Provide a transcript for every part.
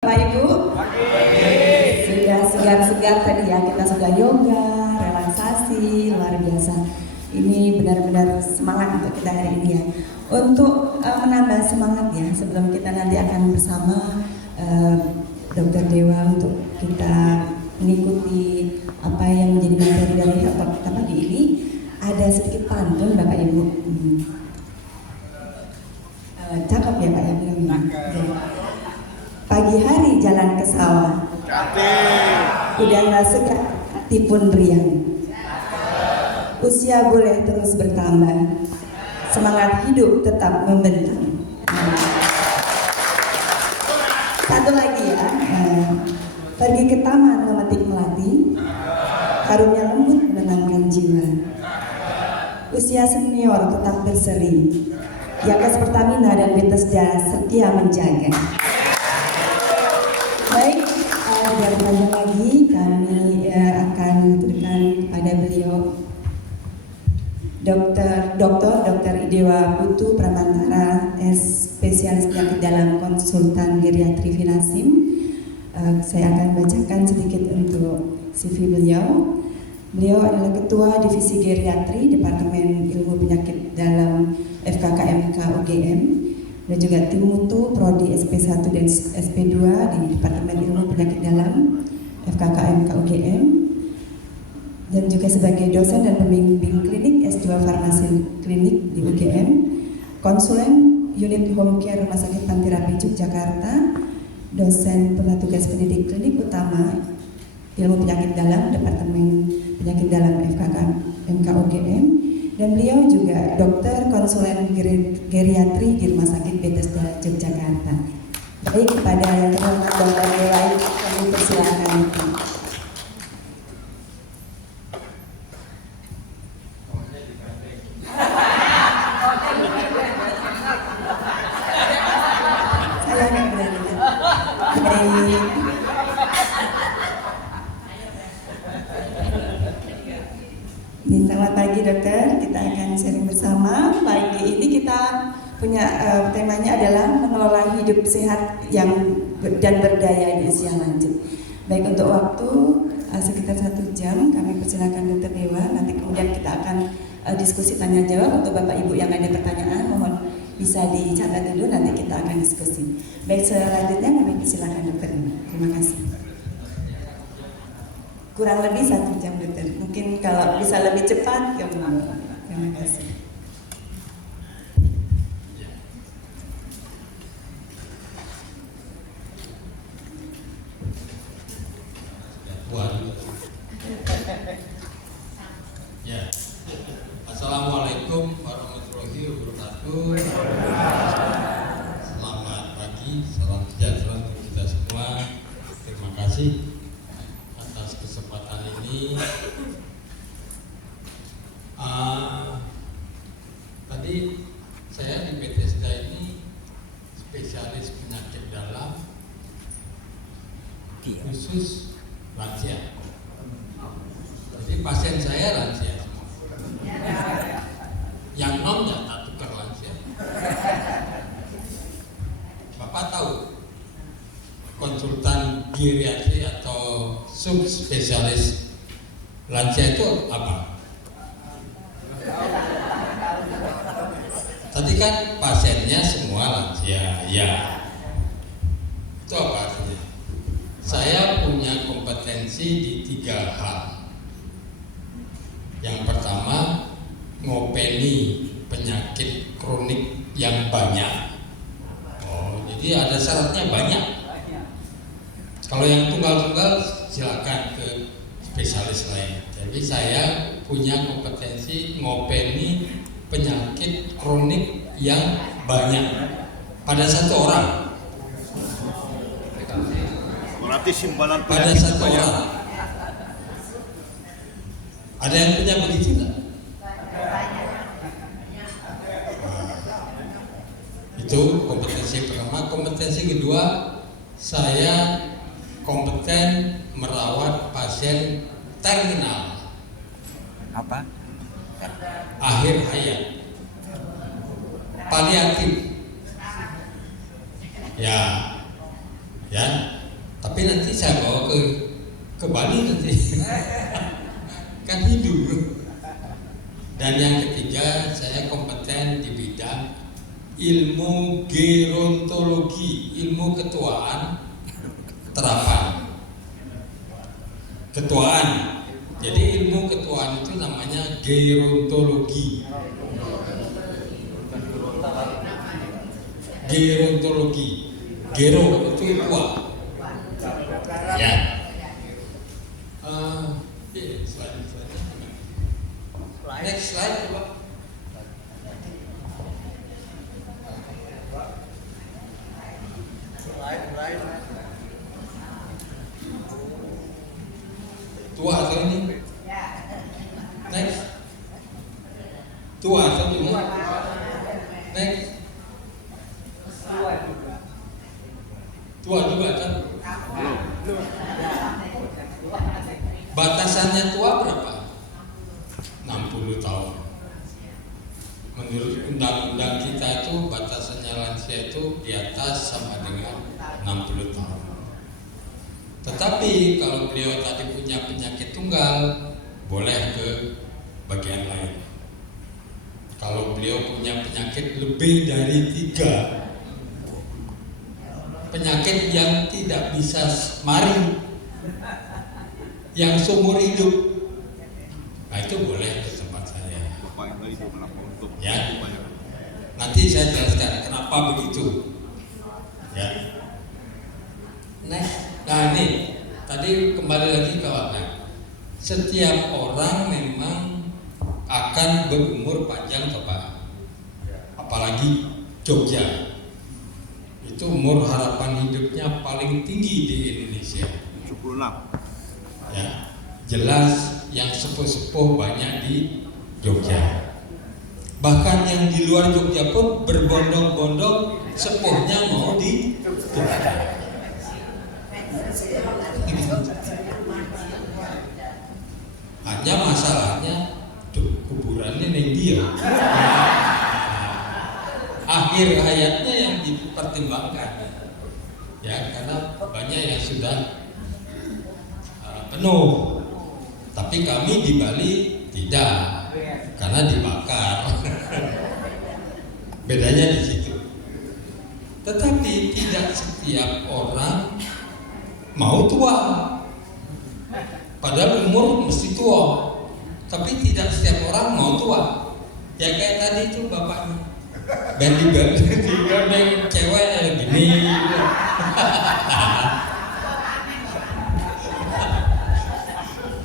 Bapak Ibu, sudah segar-segar tadi ya, kita sudah yoga, relaksasi, luar biasa. Ini benar-benar semangat untuk kita hari ini ya. Untuk menambah semangat ya, sebelum kita nanti akan bersama Dr. Dewa untuk kita mengikuti apa yang menjadi materi dari talk kita pagi ini, ada sedikit pantun Bapak Ibu. Cakep ya Pak ya, bilang. Pagi hari jalan ke sawah, udara segar, hati pun riang. Usia boleh terus bertambah, semangat hidup tetap membentang. Satu lagi ya, pergi ke taman memetik melati, harumnya lembut menenangkan jiwa. Usia senior tetap berseri, Yakas Pertamina dan Bethesda setia menjaga. Baik, biar panjang lagi kami akan berikan kepada beliau Dr. Idewa Putu Pramantara, spesialis penyakit dalam konsultan geriatri Finasim. Saya akan bacakan sedikit untuk CV beliau. Beliau adalah Ketua Divisi Geriatri Departemen Ilmu Penyakit dalam FKKMK UGM. Dan juga tim mutu Prodi SP1 dan SP2 di Departemen Ilmu Penyakit Dalam FKKMK UGM, dan juga sebagai dosen dan pembimbing klinik S2 Farmasi Klinik di UGM, konsulen unit home care Rumah Sakit Pantirapi Yogyakarta, dosen penatugas pendidik klinik utama Ilmu Penyakit Dalam Departemen Penyakit Dalam FKKMK UGM. Dan beliau juga dokter konsulen geriatri di Rumah Sakit Bethesda Yogyakarta. Baik, kepada yang terhormat Dr. Dewa, kami persilakan. Saya nggak berani. Baik. Selamat pagi dokter, kita akan sharing bersama. Pagi ini kita punya temanya adalah mengelola hidup sehat dan berdaya di usia lanjut. Baik, untuk waktu sekitar 1 jam kami persilakan Dr. Dewa. Nanti kemudian kita akan diskusi tanya jawab. Untuk Bapak Ibu yang ada pertanyaan mohon bisa dicatat dulu, nanti kita akan diskusi. Baik, selanjutnya kami persilakan Dr. Dewa. Terima kasih. Kurang lebih 1 jam dokter. Mungkin kalau bisa lebih cepat, terima kasih. Ya. Assalamualaikum warahmatullahi wabarakatuh. Selamat pagi, salam sejahtera untuk kita semua. Terima kasih atas kesempatan ini. Tadi saya di Bethesda ini spesialis penyakit dalam khusus lansia. Jadi pasien saya lansia semua. Yang non-nya tak tukar lansia. Bapak tahu konsultan geriatri atau subspesialis lansia itu apa? Tadi kan pasiennya semua lansia, ya. Itu apa artinya? Saya punya kompetensi di 3 hal. Yang pertama, ngopeni penyakit kronik yang banyak. Oh, jadi ada syaratnya banyak. Kalau yang tunggal-tunggal silakan ke spesialis lain. Jadi saya punya kompetensi ngopeni penyakit kronik yang banyak pada satu orang. Berarti simpanan Pada satu orang. Ada yang punya begitu tidak? Itu kompetensi pertama. Kompetensi kedua, saya kompeten merawat pasien terminal. Apa? Akhir hayat. Paliatif. Ya. Tapi nanti saya bawa ke Bali nanti. Kan hidup. Dan yang ketiga, saya kompeten di bidang ilmu gerontologi, ilmu ketuaan terapan. Ketuaan. Jadi ilmu ketuaan itu namanya gerontologi. Gerontologi. Gero itu tua. Ya. Next slide, Pak. Tua atau ini? Next. Tua atau gimana? Next. Tua juga kan? Batasannya tua berapa? 60 tahun. Menurut undang-undang kita itu batasannya lansia itu di atas sama dengan 60 tahun. Tetapi kalau beliau tadi punya penyakit tunggal, boleh ke bagian lain. Kalau beliau punya penyakit lebih dari 3 penyakit yang tidak bisa mari, yang seumur hidup, nah itu boleh ke tempat saya. Ya, nanti saya jelaskan kenapa begitu. Ya. Nah ini tadi kembali lagi ke warna. Setiap orang memang akan berumur panjang, Pak. Apalagi Jogja. Itu umur harapan hidupnya paling tinggi di Indonesia. 76. Ya, jelas yang sepuh-sepuh banyak di Jogja. Bahkan yang di luar Jogja pun berbondong-bondong sepuhnya mau di Jogja. Hanya masalahnya, kuburannya neng dia. Akhir hayatnya yang dipertimbangkan, ya, karena banyak yang sudah penuh. Tapi kami di Bali tidak, karena dibakar. Bedanya di situ. Tetapi tidak setiap orang mau tua. Padahal umur mesti tua. Tapi tidak setiap orang mau tua. Ya kayak tadi itu bapaknya. Bandi cewek gini.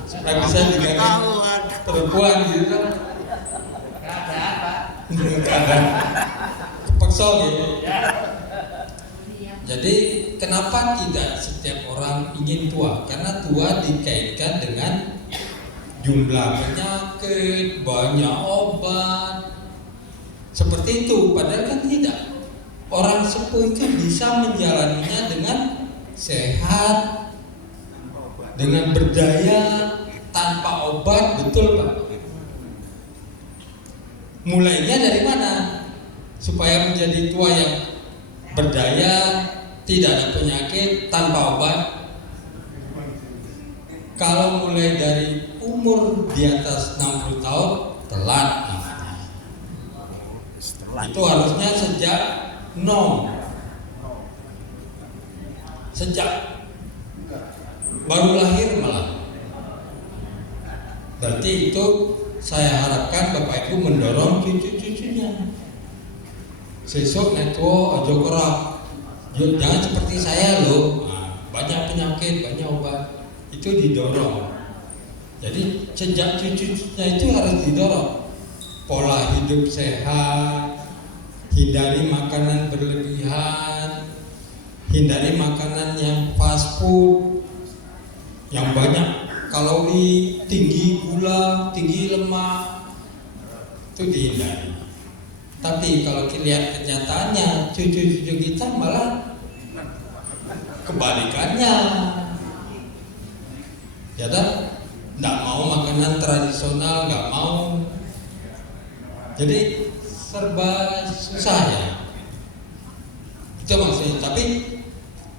Sudah bisa diganti perempuan gitu kan. Keadaan paksa gitu. Jadi kenapa tidak setiap orang ingin tua? Karena tua dikaitkan dengan jumlah penyakit, banyak obat, seperti itu. Padahal kan tidak. Orang sepuh itu bisa menjalaninya dengan sehat, dengan berdaya, tanpa obat, betul Pak? Mulainya dari mana? Supaya menjadi tua yang berdaya, tidak ada penyakit, tanpa obat. Kalau mulai dari umur di atas 60 tahun, telat namanya. Itu harusnya sejak sejak baru lahir malah. Berarti itu saya harapkan Bapak Ibu mendorong cucu-cucunya. Sesuk netwo ojo kerap. Jangan seperti saya loh. Nah, banyak penyakit, banyak obat. Itu didorong. Jadi sejak cucu-cucunya itu harus didorong. Pola hidup sehat, hindari makanan berlebihan, hindari makanan yang fast food, yang banyak kalori, tinggi gula, tinggi lemak, itu dihindari. Tapi kalau lihat kenyataannya, cucu-cucu kita malah kebalikannya, ya kan? Nggak mau makanan tradisional, nggak mau. Jadi serba susah ya. Itu maksudnya. Tapi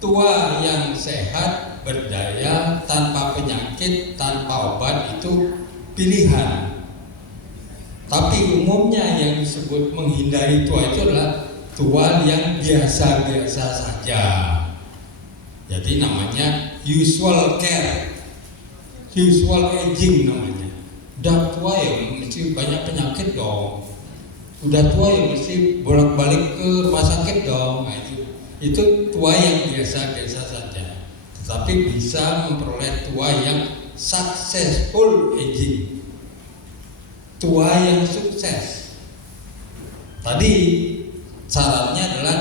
tua yang sehat, berdaya, tanpa penyakit, tanpa obat itu pilihan. Tapi umumnya yang disebut menghindari tua itu adalah tua yang biasa-biasa saja. Jadi namanya usual care, usual aging namanya. Udah tua ya mesti banyak penyakit dong. Udah tua ya mesti bolak-balik ke rumah sakit dong. Nah, itu tua yang biasa-biasa saja. Tetapi bisa memperoleh tua yang successful aging, tua yang sukses. Tadi syaratnya adalah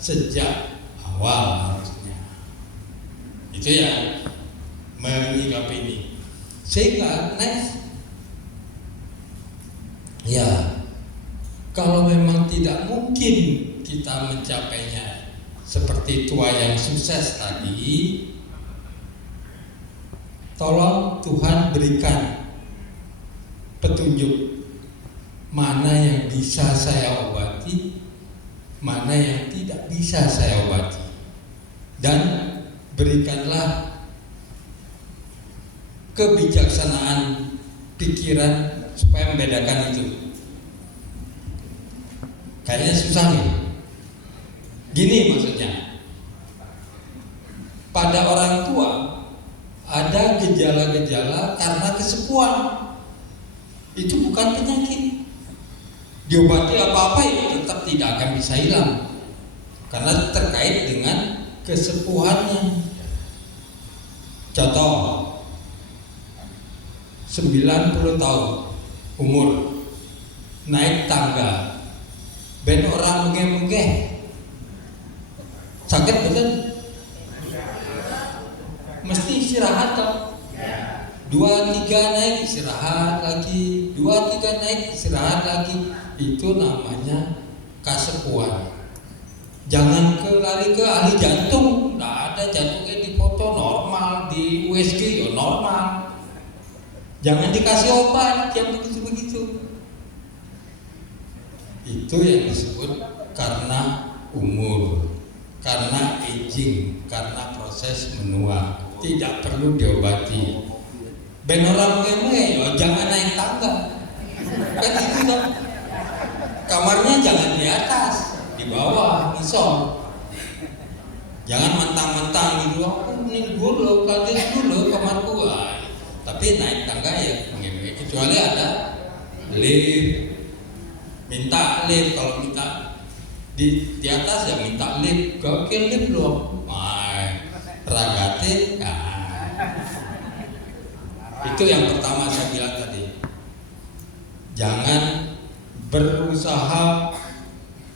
sejak awal harusnya. Itu yang menyikapi ini. Sehingga next, ya kalau memang tidak mungkin kita mencapainya seperti tua yang sukses tadi, tolong Tuhan berikan petunjuk mana yang bisa saya obati, mana yang tidak bisa saya obati, dan berikanlah kebijaksanaan pikiran supaya membedakan itu. Kayaknya susah nih. Gini maksudnya, pada orang tua ada gejala-gejala karena kesepuan. Itu bukan penyakit. Diobati apa-apa ya tetap tidak akan bisa hilang, karena terkait dengan kesepuhannya. Contoh, 90 tahun umur, naik tangga, ben orang mengeh-mengeh, sakit betul? Mesti istirahat toh. 2-3 naik istirahat lagi, 2-3 naik istirahat lagi. Itu namanya kesepuhan. Jangan lari ke ahli jantung, nggak ada jantungnya dipoto normal, di USG ya normal. Jangan dikasih obat yang begitu-begitu. Itu yang disebut karena umur, karena aging, karena proses menua. Tidak perlu diobati. Ben orang mengeh, jangan naik tangga. Kan itu dong. Kamarnya jangan di atas, di bawah, isol. Jangan mentang-mentang gitu. Ini dulu, kalian dulu kamar gua. Tapi naik tangga ya mengeh, kecuali ada lift. Minta lift, kalau minta di atas ya minta lift. Gak lift loh. Ragate. Itu yang pertama saya bilang tadi. Jangan berusaha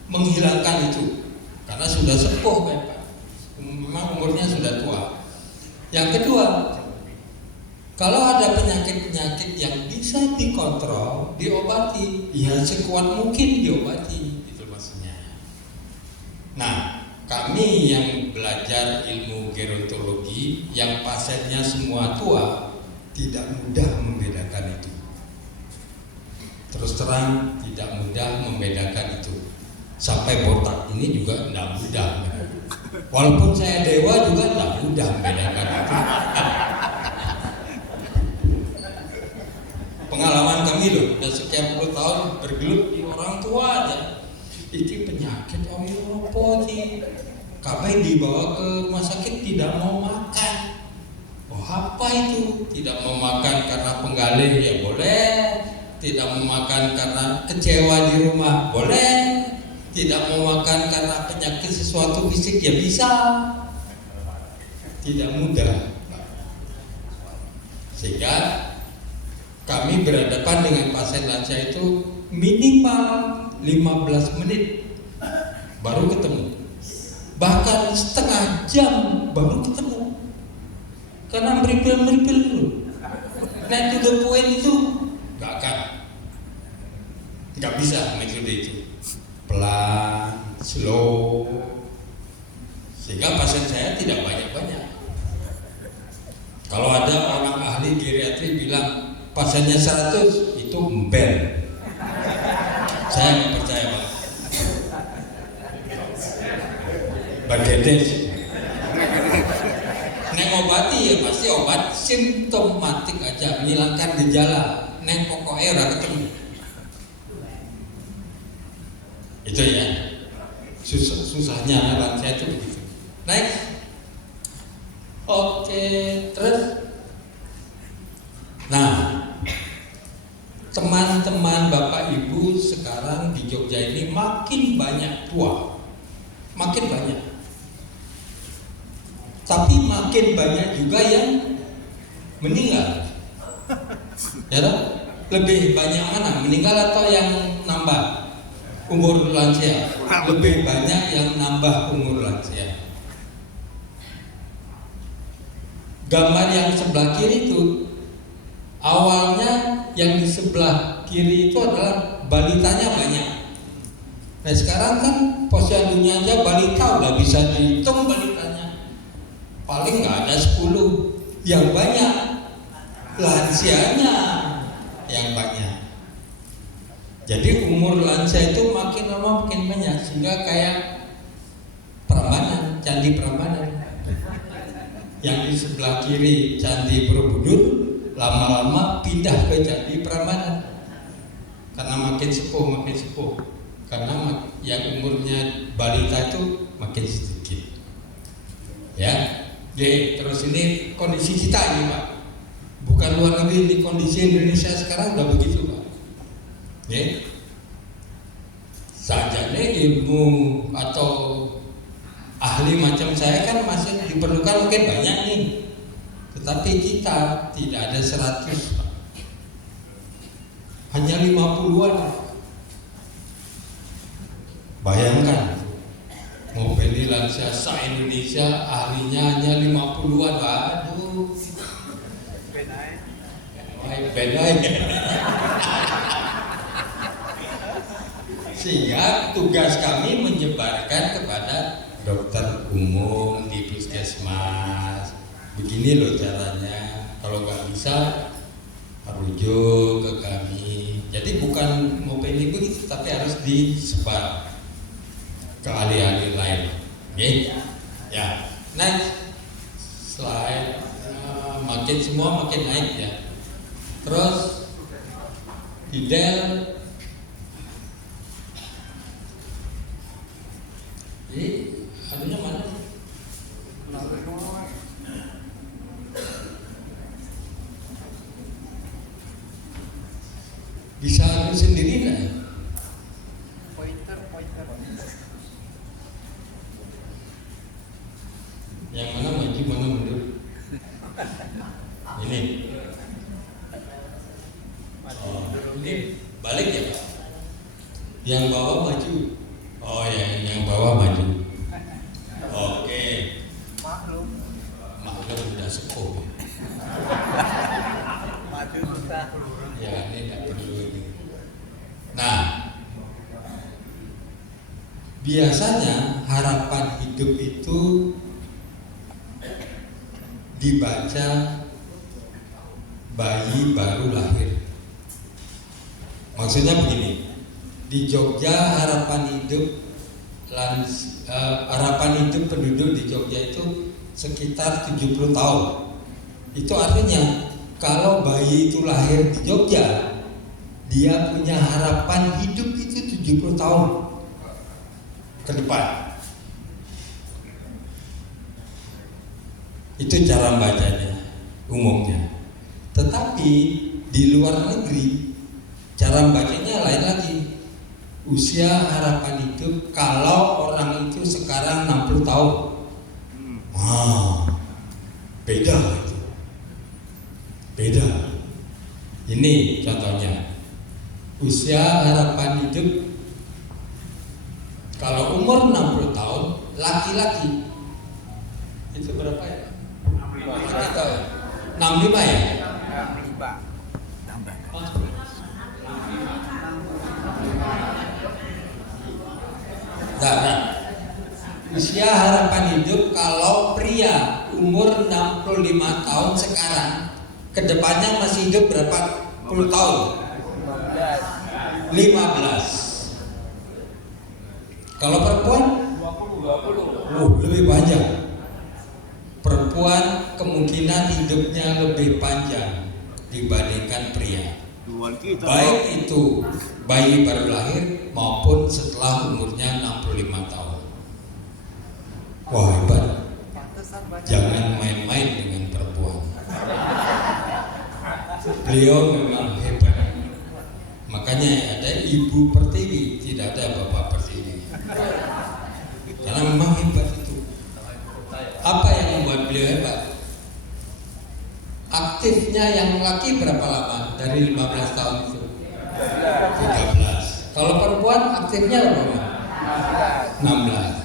menghilangkan itu, karena sudah sepuh kan Pak. Memang umurnya sudah tua. Yang kedua, kalau ada penyakit-penyakit yang bisa dikontrol, diobati, ya sekuat mungkin diobati, itu maksudnya. Nah, kami yang belajar ilmu gerontologi, yang pasiennya semua tua, tidak mudah membedakan itu. Terus terang tidak mudah membedakan itu. Sampai botak ini juga tidak mudah. Walaupun saya dewa juga tidak mudah membedakan itu. Pengalaman kami loh, udah sekian puluh tahun bergelut di orang tua aja. Ini penyakit apa sih? Kami dibawa ke rumah sakit tidak mau makan. Oh apa itu? Tidak mau makan karena penggalih ya boleh. Tidak mau makan karena kecewa di rumah boleh. Tidak mau makan karena penyakit sesuatu fisik ya bisa. Tidak mudah. Sehingga kami berhadapan dengan pasien lansia itu minimal 15 menit baru ketemu, bahkan setengah jam baru ketemu, karena meripil dulu. Nah to the point itu nggak bisa metode itu, pelan, slow, sehingga pasien saya tidak banyak. Kalau ada orang ahli geriatri bilang pasiennya 100 itu embel, saya nggak percaya Pak. Bagedes. Neng obati ya pasti obat simptomatik aja, menghilangkan gejala. Neng pokoknya udah ketemu. Itu ya. Susahnya lansia itu begitu. Next. Oke, terus. Nah, teman-teman Bapak Ibu sekarang di Jogja ini makin banyak tua, makin banyak. Tapi makin banyak juga yang meninggal. Ya toh? Lebih banyak mana? Meninggal atau yang nambah umur lansia? Lebih banyak yang nambah umur lansia. Gambar yang sebelah kiri itu awalnya yang di sebelah kiri itu adalah balitanya banyak. Nah sekarang kan posyandunya aja balita udah bisa dihitung balitanya. Paling nggak ada 10. Yang banyak lansianya yang banyak. Jadi umur lansia itu makin lama makin banyak sehingga kayak Prambanan, Candi Prambanan. Yang di sebelah kiri Candi Borobudur lama-lama pindah ke Candi Prambanan karena makin sepuh karena yang umurnya balita itu makin sedikit ya. Jadi terus ini kondisi kita ini Pak, bukan luar negeri, ini kondisi Indonesia sekarang udah begitu Pak ya. Sajane ilmu atau ahli macam saya kan masih diperlukan mungkin banyak nih, tetapi kita tidak ada 100 Pak. Hanya 50-an. Bayangkan mau beli lansia se-Indonesia ahlinya hanya 50-an. Aduh, beda ya. Sehingga tugas kami menyebarkan kepada dokter umum di puskesmas. Begini loh caranya. Kalau nggak bisa rujuk ke kami. Jadi bukan mau pilih begitu, tapi harus disebar ke ahli-ahli lain. Oke? Ya. Next slide. Makin semua makin naik ya. Terus Fidel. Jadi anunya mana? Bisa anu sendiri nggak? Pointer. Yang mana maju, mana mundur? Ini. Oh, ini balik ya Pak? Yang bawah maju. Oh ya, yang bawah maju. Oke. Maklum udah sepuh. Maju susah. Ya ini tidak perlu ini. Nah, biasanya harapan hidup itu dibaca bayi baru lahir. Maksudnya begini, di Jogja harapan hidup penduduk di Jogja itu sekitar 70 tahun. Itu artinya kalau bayi itu lahir di Jogja, dia punya harapan hidup itu 70 tahun ke depan. Itu cara bacanya umumnya. Tetapi di luar negeri cara bacanya lain lagi. Usia harapan hidup kalau orang itu sekarang 60 tahun. Beda itu. Beda. Ini contohnya. Usia harapan hidup kalau umur 60 tahun laki-laki itu berapa ya? 65 ya? 65 ya? Nah, usia harapan hidup kalau pria umur 65 tahun sekarang kedepannya masih hidup berapa puluh tahun? 15. Kalau perempuan 20. Lebih panjang. perempuan kemungkinan hidupnya lebih panjang dibandingkan pria. Tuhan kita. Baik itu bayi baru lahir maupun setelah umurnya 65 tahun. Wah, hebat. Jangan main-main dengan perempuan. Beliau memang hebat. Makanya ada Ibu Pertiwi, tidak ada Bapak Pertiwi. Karena memang hebat itu. Apa yang membuat beliau hebat? Aktifnya yang laki berapa lama? Dari 15 tahun itu? 13. Kalau perempuan aktifnya berapa? 16.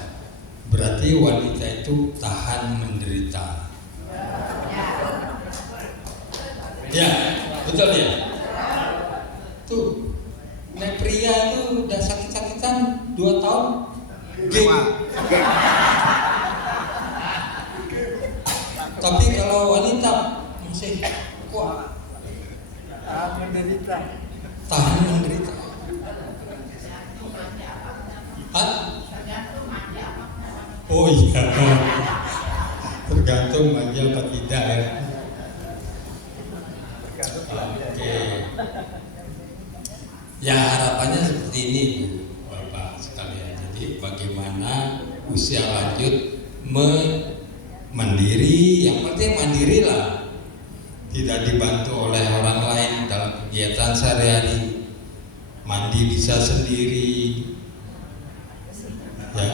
Berarti wanita itu tahan menderita. Ya, betul ya? Tuh, nek pria itu udah sakit-sakitan 2 tahun game. Tapi kalau wanita masih kuat, tahan menderita. Hah? Oh iya, tergantung manja apa tidak ya. Oke. Ya harapannya seperti ini Bapak sekalian. Jadi bagaimana usia lanjut mandiri, yang penting mandiri lah, tidak dibantu oleh orang lain dalam kegiatan sehari-hari. Mandi bisa sendiri, ya.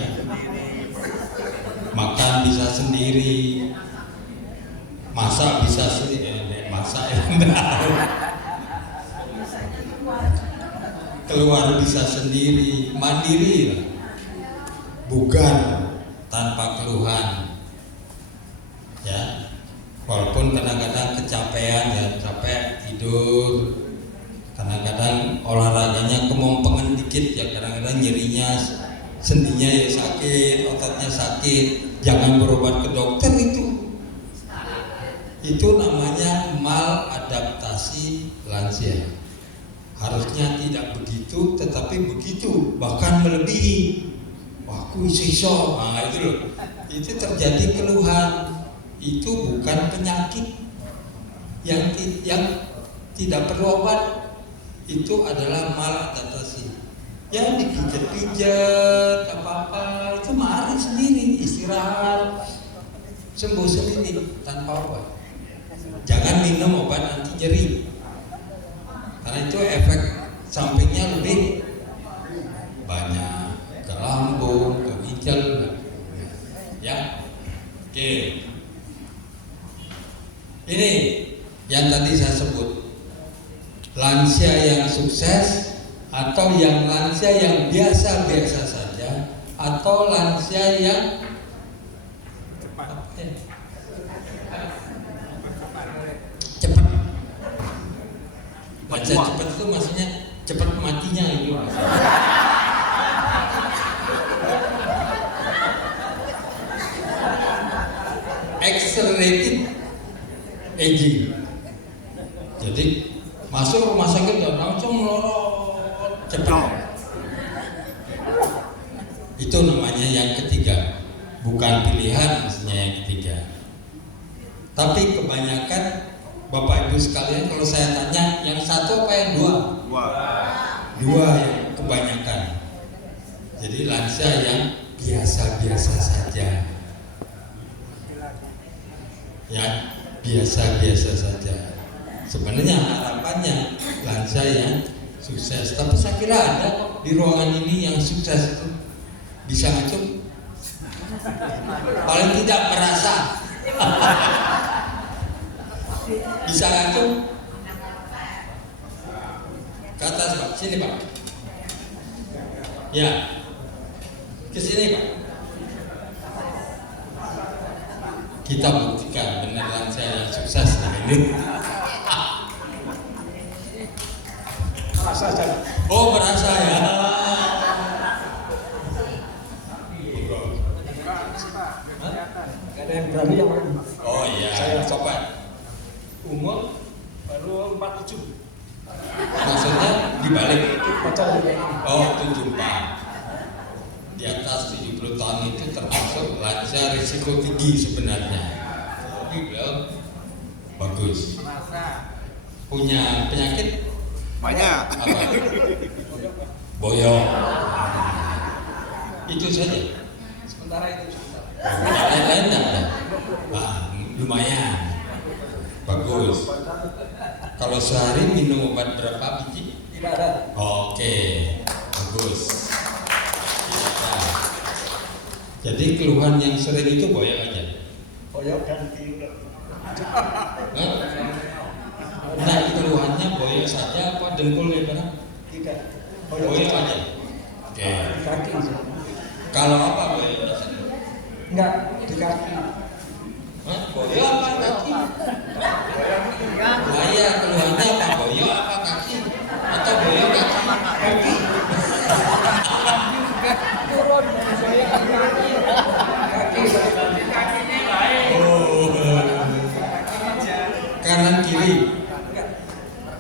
Makan bisa sendiri, masak bisa sendiri, masak keluar bisa sendiri, mandiri lah, bugar tanpa keluhan, ya. Walaupun kadang-kadang kecapean, ya capek tidur, kadang-kadang olahraganya kemompengan dikit, ya kadang-kadang nyerinya, sendinya ya sakit, ototnya sakit, jangan berobat ke dokter itu namanya maladaptasi lansia. Harusnya tidak begitu, tetapi begitu, bahkan melebihi. Wah, aku iso, nah itu loh, itu terjadi keluhan. Itu bukan penyakit yang tidak perlu obat, itu adalah maladaptasi. Ya dipijat-pijat apa-apa itu mari sendiri, istirahat, sembuh sendiri tanpa obat. Jangan minum obat anti nyeri, karena itu efek sampingnya lebih banyak, ke lambung, ke ginjal, ya. Oke, ini yang tadi saya sebut, lansia yang sukses atau yang lansia yang biasa-biasa saja, atau lansia yang cepat. Lansia cepat itu maksudnya cepat matinya itu. Accelerated aging. Jadi masuk rumah sakit dan langsung melorot cepat. Itu namanya yang ketiga, bukan pilihan, maksudnya yang ketiga. Tapi kebanyakan Bapak Ibu sekalian, kalau saya tanya, yang satu apa yang dua? Dua yang kebanyakan. Jadi lansia yang biasa-biasa saja, ya biasa-biasa saja. Sebenarnya harapannya lansia yang sukses, tapi saya kira ada kok di ruangan ini yang sukses itu bisa ngacung, paling tidak merasa bisa ngacung. Ke atas Pak, sini Pak. Ya, ke sini Pak. Kita buktikan benar lansia yang sukses nah ini. Oh merasa ya. Ada yang berani yang mana? Oh iya. Saya coba. Umur baru 47. Maksudnya dibalik. Pacar juga ini. Oh 74. Di atas 70 tahun itu termasuk lansia risiko tinggi sebenarnya. tapi beliau bagus. Punya penyakit Banyak. apa? Boyok. Itu saja. Sementara itu sebentar. Lain-lain enggak ada. Lumayan. Bagus. Kalau sehari minum obat berapa biji? Tidak ada. Oke, bagus. Ya. Jadi keluhan yang sering itu boyok aja. Koyok ganti. Nah, keluhannya boyok saja apa dengkul lebar? Tidak. Boyok aja. Oke. Di kaki. Kalau apa boyoknya? Enggak, di kaki. Hah? Boyok apa kaki? Nah, iya, keluhannya apa boyok apa kaki? Atau boyok kaki? Kaki. Turun. Kaki. Oh. Kanan kiri.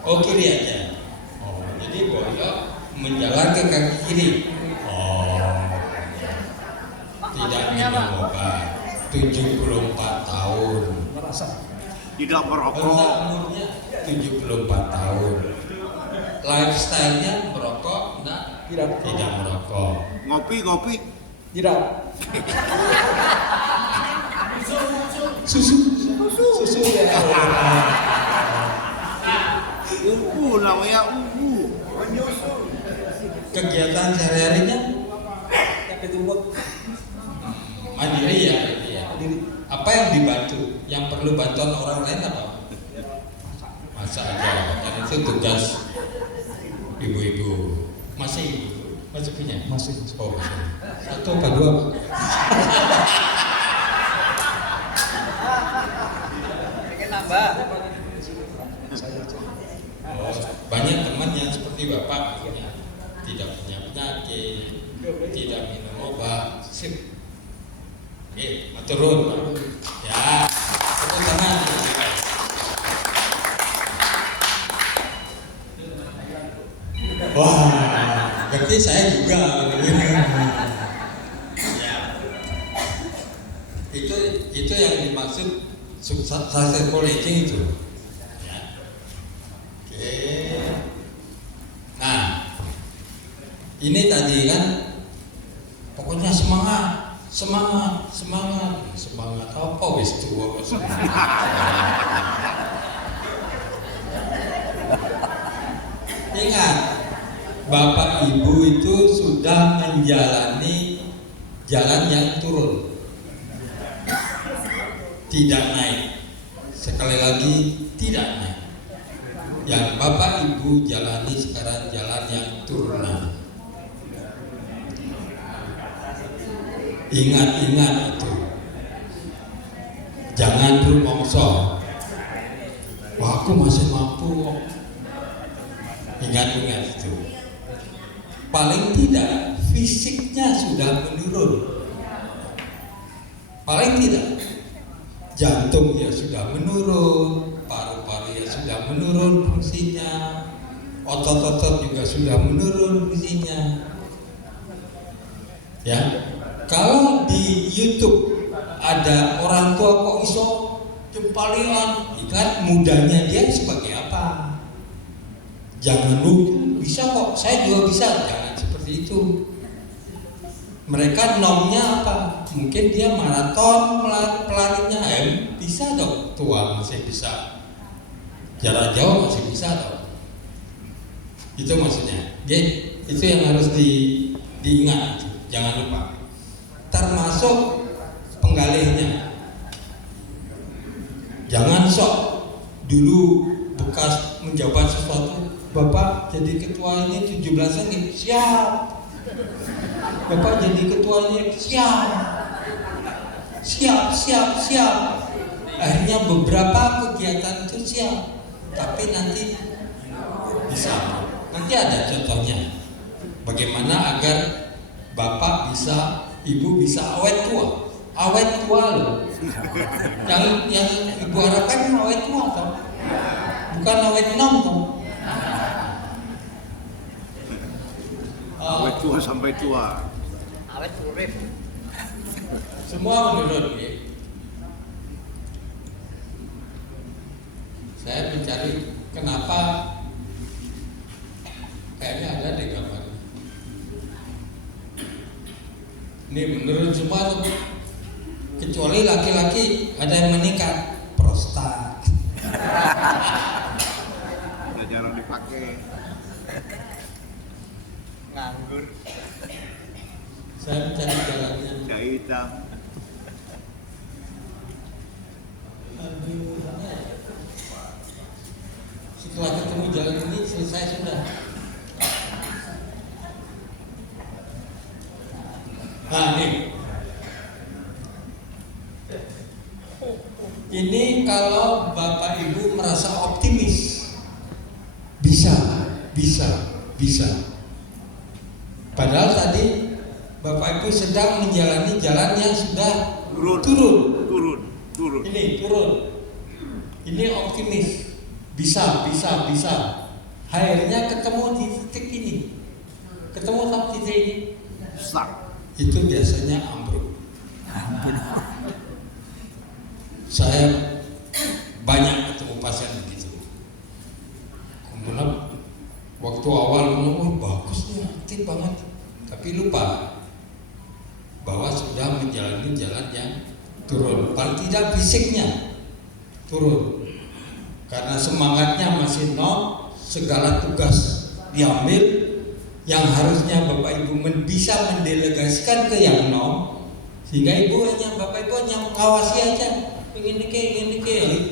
Oh, kiri aja. Oh, jadi boyok menjalar ke kaki kiri. Oh. Tidak minum obat. 74 tahun. Merasa. Tidak merokok. Umurnya 74 tahun. Lifestyle-nya merokok, nah, Tidak. tidak merokok. Ngopi. Tidak. Susu ya. Ungu namanya ungu. Kegiatan sehari-harinya Yang ketumbuk. mandiri ya, berarti ya. Diri. Apa yang dibantu? Yang perlu bantuan orang lain apa? Masak aja. Dan itu tugas ibu-ibu. Masih ibu? Masih punya? Masih. Oh, masih. Satu apa dua, Pak? Oh, banyak teman yang seperti Bapak punya, tidak punya penyakit, tidak minum obat. Sip. Oke, turun. Ya, tepuk tangan. Wah, berarti saya juga. Ya. Itu yang dimaksud successful aging itu. Ya. Oke. Nah, ini tadi kan pokoknya semangat apa wis tua kok semangat. Ingat, Bapak Ibu itu sudah menjalani jalan yang turun, tidak naik. Sekali lagi, tidak naik. Yang Bapak Ibu jalani sekarang jalan yang turunan. Ingat itu. Jangan rumongso. Wah, aku masih mampu kok. Ingat itu. Paling tidak fisiknya sudah menurun. Paling tidak jantung ya sudah menurun, paru-paru ya sudah menurun fungsinya, otot-otot juga sudah menurun fungsinya. Ya, kalau di YouTube ada orang tua kok iso jempalian, ikan mudanya dia sebagai apa? Jangan lu bisa kok, saya juga bisa, jangan seperti itu. Mereka nomnya apa? Mungkin dia maraton pelarinya bisa dong, tua masih bisa, jarak jauh masih bisa dong. Itu maksudnya. Jadi itu yang harus diingat, jangan lupa. Termasuk penggalihnya. Jangan sok dulu bekas menjabat sesuatu, Bapak jadi ketuanya 17-an nih, siap. Bapak jadi ketuanya, siap. Akhirnya beberapa kegiatan itu siap, tapi nanti bisa. Nanti ada contohnya. Bagaimana agar Bapak bisa, Ibu bisa awet tua loh. Yang Ibu harapkan awet tua toh, bukan awet nom toh. Awet tua sampai tua. Awet urip. Semua menurun ya. saya mencari kenapa kayaknya ada di gambar. Ini menurut semua tuh, kecuali laki-laki ada yang meningkat prostat. Udah jarang dipakai. Nganggur. Saya mencari jalannya. Jahit hitam. Setelah ketemu jalan ini selesai sudah. Nah ini kalau Bapak Ibu merasa optimis, bisa. Padahal tadi Bapak Ibu sedang menjalani jalan yang sudah turun. Ini turun. Ini optimis. Bisa. Akhirnya ketemu di titik ini. Ketemu sama titik ini. Sak. Itu biasanya ambruk. Saya banyak ketemu pasien begitu. Kemudian waktu awal bagus nih, aktif banget. Tapi lupa bahwa sudah menjalani jalan yang turun. Paling tidak fisiknya turun. Karena semangatnya masih nol, segala tugas diambil yang harusnya Bapak Ibu bisa mendelegasikan ke yang nol, sehingga Bapak Ibu hanya mengawasi aja, ini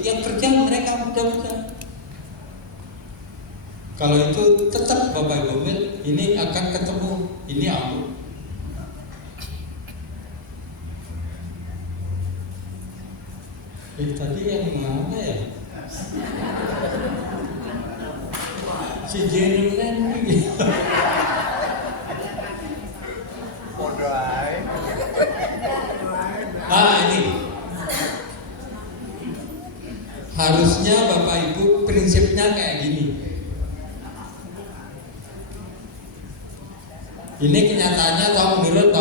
yang kerja mereka mudah-mudahan. Kalau itu tetap Bapak Ibu ini akan ketemu, ini ambruk. Tadi yang mana ya? Si Jenny ini. Ini harusnya Bapak Ibu prinsipnya kayak gini. Ini kenyataannya tahu menurut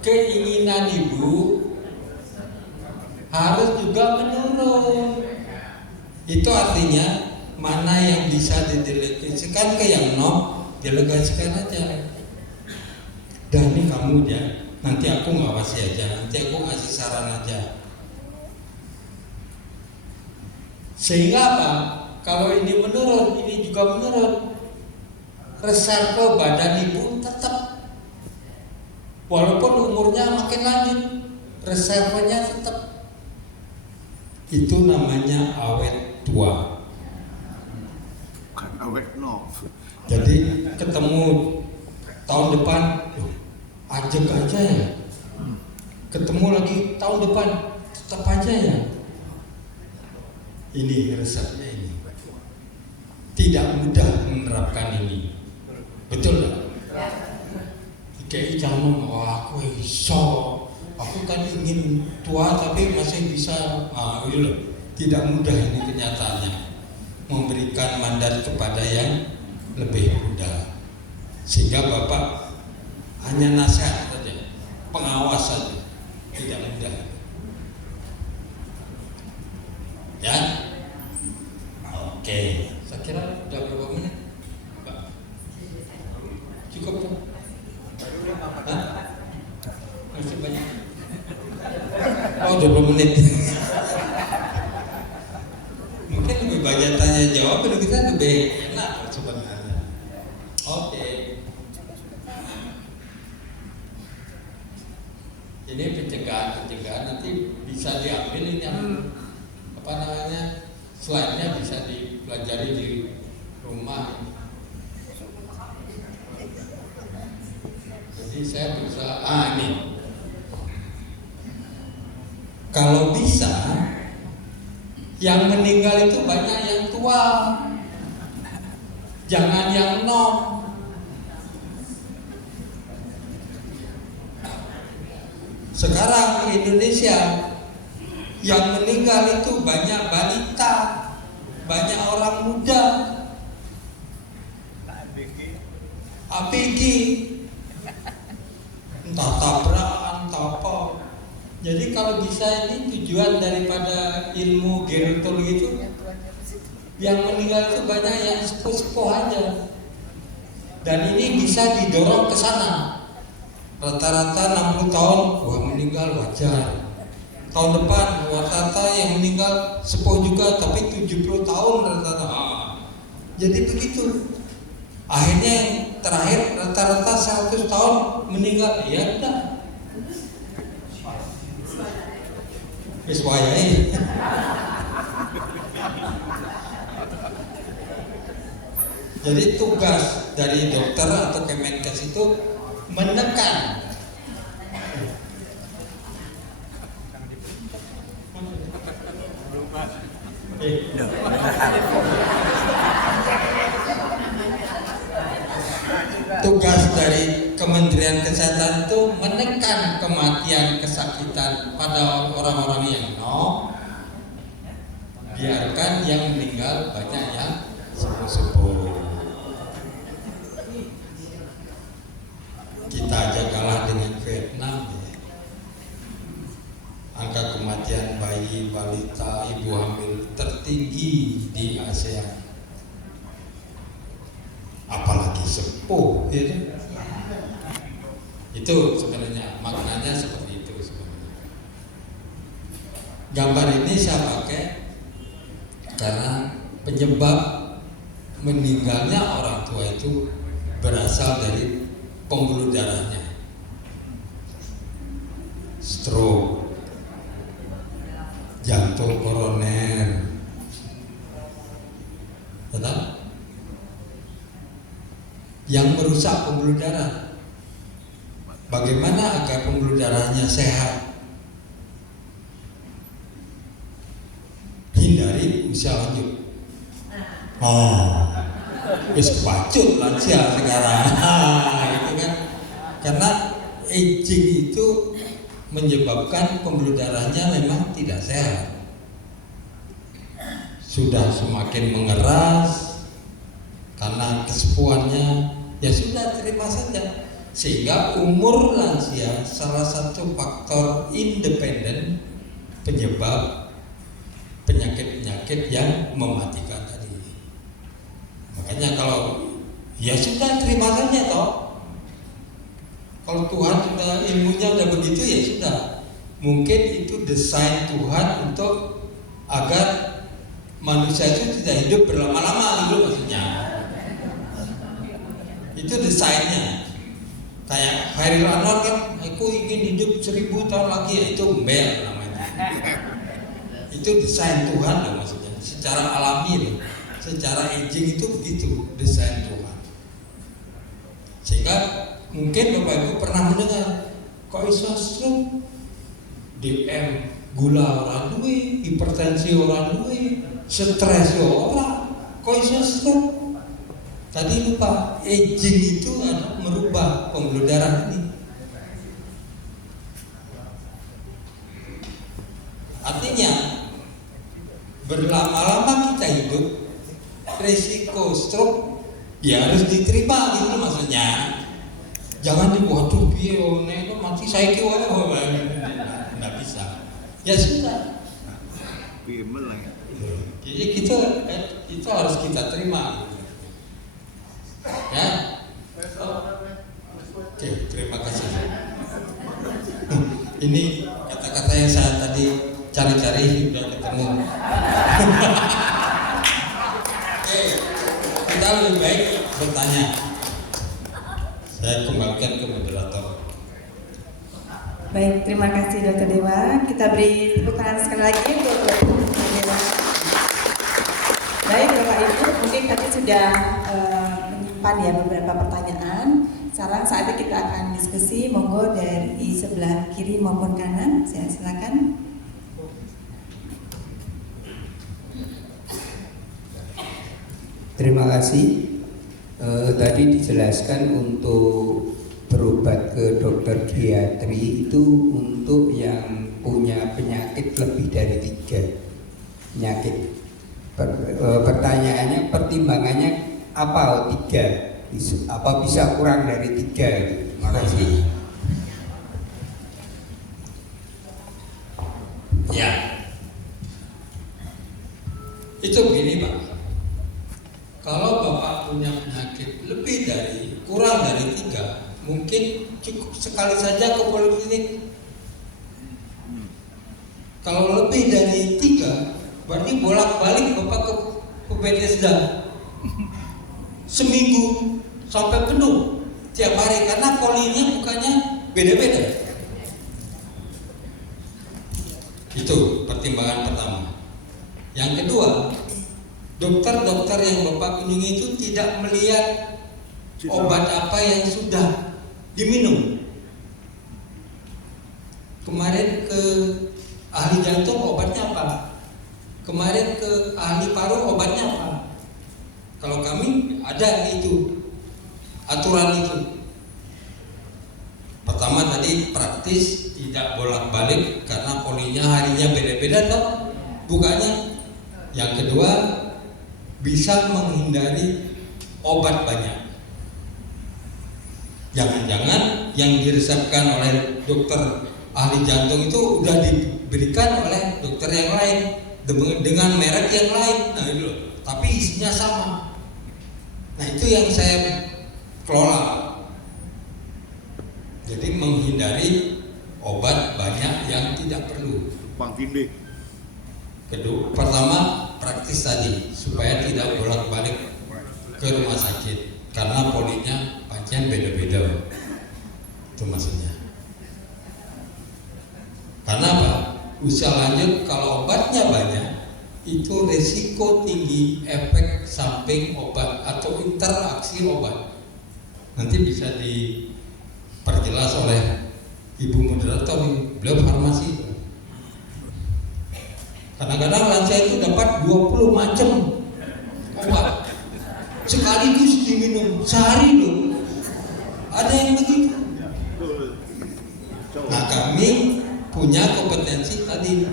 keinginan Ibu harus juga menurun. Itu artinya mana yang bisa didelegasikan ke yang nol, delegasikan aja. Dan ini kamu ya, nanti aku ngawasi aja, nanti aku ngasih saran aja. Sehingga apa? Kalau ini menurun, ini juga menurun. Reserve badan Ibu tetap, walaupun umurnya makin lanjut, reservenya tetap. Itu namanya awet tua. Bukan awet no. Jadi ketemu tahun depan, ajak aja ya. Ketemu lagi tahun depan, tetap aja ya. Ini resepnya ini. Tidak mudah menerapkan ini. Betul nggak? Kayak jangan, aku iso. Aku kan ingin tua tapi masih bisa. Gitu loh. Tidak mudah ini kenyataannya. Memberikan mandat kepada yang lebih muda. Sehingga Bapak hanya nasihat saja, pengawas saja, tidak mudah. Ya, oke. Saya kira udah berapa menit, Pak? Cukup tuh? Masih banyak. Oh, 20 menit. Mungkin lebih banyak tanya jawab, tapi kita lebih enak sebenarnya. Oke. Ini pencegahan nanti bisa diambil ini apa namanya, slide-nya bisa dipelajari di rumah. Jadi saya berusaha ini. Kalau bisa, yang meninggal itu banyak yang tua, jangan yang nol. Sekarang Indonesia yang meninggal itu banyak balita, banyak orang muda, APG, entah tabrakan, entah apa. Jadi kalau bisa ini tujuan daripada ilmu gerontologi itu yang meninggal itu banyak yang sepuh-sepuh aja. Dan ini bisa didorong ke sana. Rata-rata 60 tahun, wah meninggal wajar. Tahun depan rata-rata yang meninggal sepuh juga, tapi 70 tahun rata-rata. Jadi begitu. Akhirnya yang terakhir rata-rata 100 tahun meninggal, ya udah. Wis wayahe. Jadi tugas dari dokter atau Kemenkes itu menekan tugas dari Kementerian Kesehatan itu menekan kematian kesakitan pada orang-orang yang biarkan yang meninggal banyak yang sepuh-sepuh. Kita aja kalah dengan Vietnam ya. Angka kematian bayi, balita, ibu hamil tertinggi di ASEAN. Apalagi sepuh gitu. Itu sebenarnya maknanya seperti itu sebenarnya. Gambar ini saya pakai karena penyebab meninggalnya orang tua itu berasal dari pembuluh darahnya, stroke, jantung koroner, betul? Yang merusak pembuluh darah. Bagaimana agar pembuluh darahnya sehat? Hindari usia lanjut. Wis pacut lansia sekarang. Itu kan karena aging itu menyebabkan pembuluh darahnya memang tidak sehat. Sudah semakin mengeras karena kesepuhannya, ya sudah terima saja. Sehingga umur lansia salah satu faktor independen penyebab penyakit-penyakit yang mematikan tadi. Makanya kalau ya sudah terima saja toh. Kalau Tuhan sudah ilmunya udah begitu ya sudah. Mungkin itu desain Tuhan untuk agar manusia itu tidak hidup berlama-lama gitu maksudnya. Itu desainnya. Kayak Khairil Anwar kan, aku ingin hidup 1000 tahun lagi, ya itu embel namanya. Itu desain Tuhan loh maksudnya, secara alami loh, secara aging itu begitu desain Tuhan. Sehingga mungkin Bapak Ibu pernah mendengar, kok iso stroke, DM, gula orang duwe, hipertensi orang duwe, stres orang, kok iso stroke? Tadi lupa, aging itu adalah merubah pembuluh darah ini. Artinya berlama-lama kita hidup, resiko stroke ya harus diterima gitu maksudnya. Jangan waduh piye nek mati saiki wae enggak bisa. Ya sudah. Bimbel lah ya. Jadi kita harus kita terima. Ya. Oke, terima kasih. Ini kata-kata yang saya tadi cari-cari sudah ketemu. Oke, kita lebih baik bertanya. Saya kembalikan ke moderator. Baik, terima kasih Dr. Dewa. Kita beri tepuk tangan sekali lagi untuk Dr. Dewa. Baik Bapak Ibu, mungkin tadi sudah menyimpan ya beberapa pertanyaan. Sekarang saatnya kita akan diskusi. Monggo dari sebelah kiri maupun kanan, saya silakan. Terima kasih. Tadi dijelaskan untuk berobat ke dokter geriatri itu untuk yang punya penyakit lebih dari 3 penyakit. Pertanyaannya, pertimbangannya apa 3? Apa bisa kurang dari 3? Terima kasih. Ya, itu begini Pak. Kalau Bapak punya penyakit kurang dari 3, mungkin cukup sekali saja ke poliklinik. Kalau lebih dari 3, berarti bolak-balik Bapak ke Bethesda seminggu sampai penuh tiap hari, karena polinya bukannya beda-beda. Itu pertimbangan pertama. Yang kedua, dokter-dokter yang Bapak kunjungi itu tidak melihat obat apa yang sudah diminum. Kemarin ke ahli jantung obatnya apa? Kemarin ke ahli paru obatnya apa? Kalau kami ada itu aturan itu. Pertama tadi praktis, tidak bolak-balik karena polinya harinya beda-beda toh bukanya. Yang kedua, bisa menghindari obat banyak. Jangan-jangan yang diresepkan oleh dokter ahli jantung itu udah diberikan oleh dokter yang lain dengan merek yang lain. Nah itu loh, tapi isinya sama. Nah itu yang saya kelola. Jadi menghindari obat banyak yang tidak perlu. Bang Tinde. Kedua, pertama praktis tadi supaya tidak bolak-balik ke rumah sakit karena polinya pasien beda-beda. Itu maksudnya. Karena apa? Usia lanjut kalau obatnya banyak, itu resiko tinggi efek samping obat atau interaksi obat. Nanti bisa diperjelas oleh Ibu moderator, beliau farmasi. Kadang-kadang lansia itu dapat 20 macam obat sekaligus diminum sehari loh. Ada yang begitu. Nah kami punya kompetensi tadi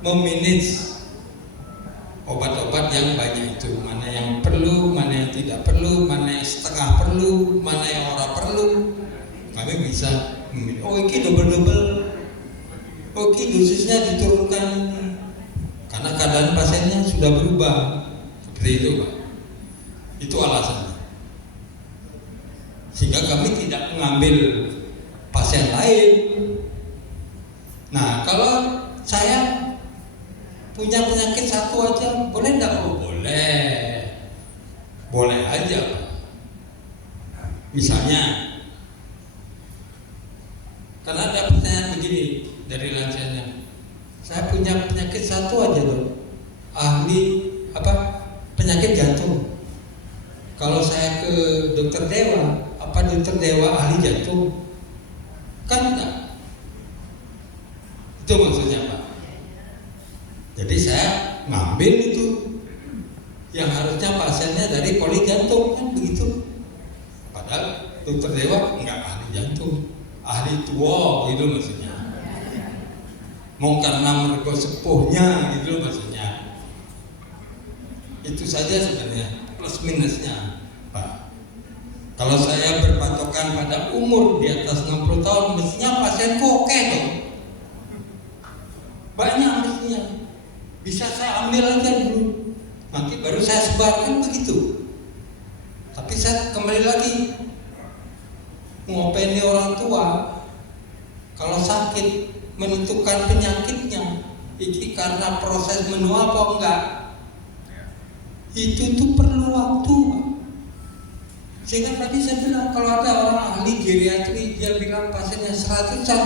memanage obat-obat yang banyak itu, mana yang perlu, mana yang tidak perlu, mana yang setengah perlu, mana yang ora perlu. Kami bisa meminum. Oh ini double-double. Oh ini dosisnya diturunkan karena keadaan pasiennya sudah berubah. Seperti itu Pak. Itu alasannya. Sehingga kami tidak mengambil pasien lain. Nah kalau saya punya penyakit satu aja, boleh enggak? Oh boleh. Boleh aja Pak. Misalnya, karena ada pertanyaan begini dari lansianya, saya punya penyakit satu aja loh, ahli penyakit jantung. Kalau saya ke dokter Dewa, apa dokter Dewa ahli jantung? Kan enggak. Itu maksudnya Pak. Jadi saya ngambil itu yang harusnya pasiennya dari poli jantung, kan begitu. Padahal dokter Dewa enggak ahli jantung, ahli tua gitu maksudnya. Mau karena mereka sepuhnya gitu maksudnya. Itu saja sebenarnya plus minusnya Pak. Kalau saya berpatokan pada umur di atas 60 tahun, mestinya pasienku oke dong. Banyak mestinya. Bisa saya ambil aja dulu, nanti baru saya sebarkan begitu. Tapi saya kembali lagi, ngopeni orang tua kalau sakit menentukan penyakitnya ini karena proses menua apa enggak, itu tuh perlu waktu. Sehingga tadi saya bilang kalau ada orang ahli geriatri dia bilang pasiennya 100-an,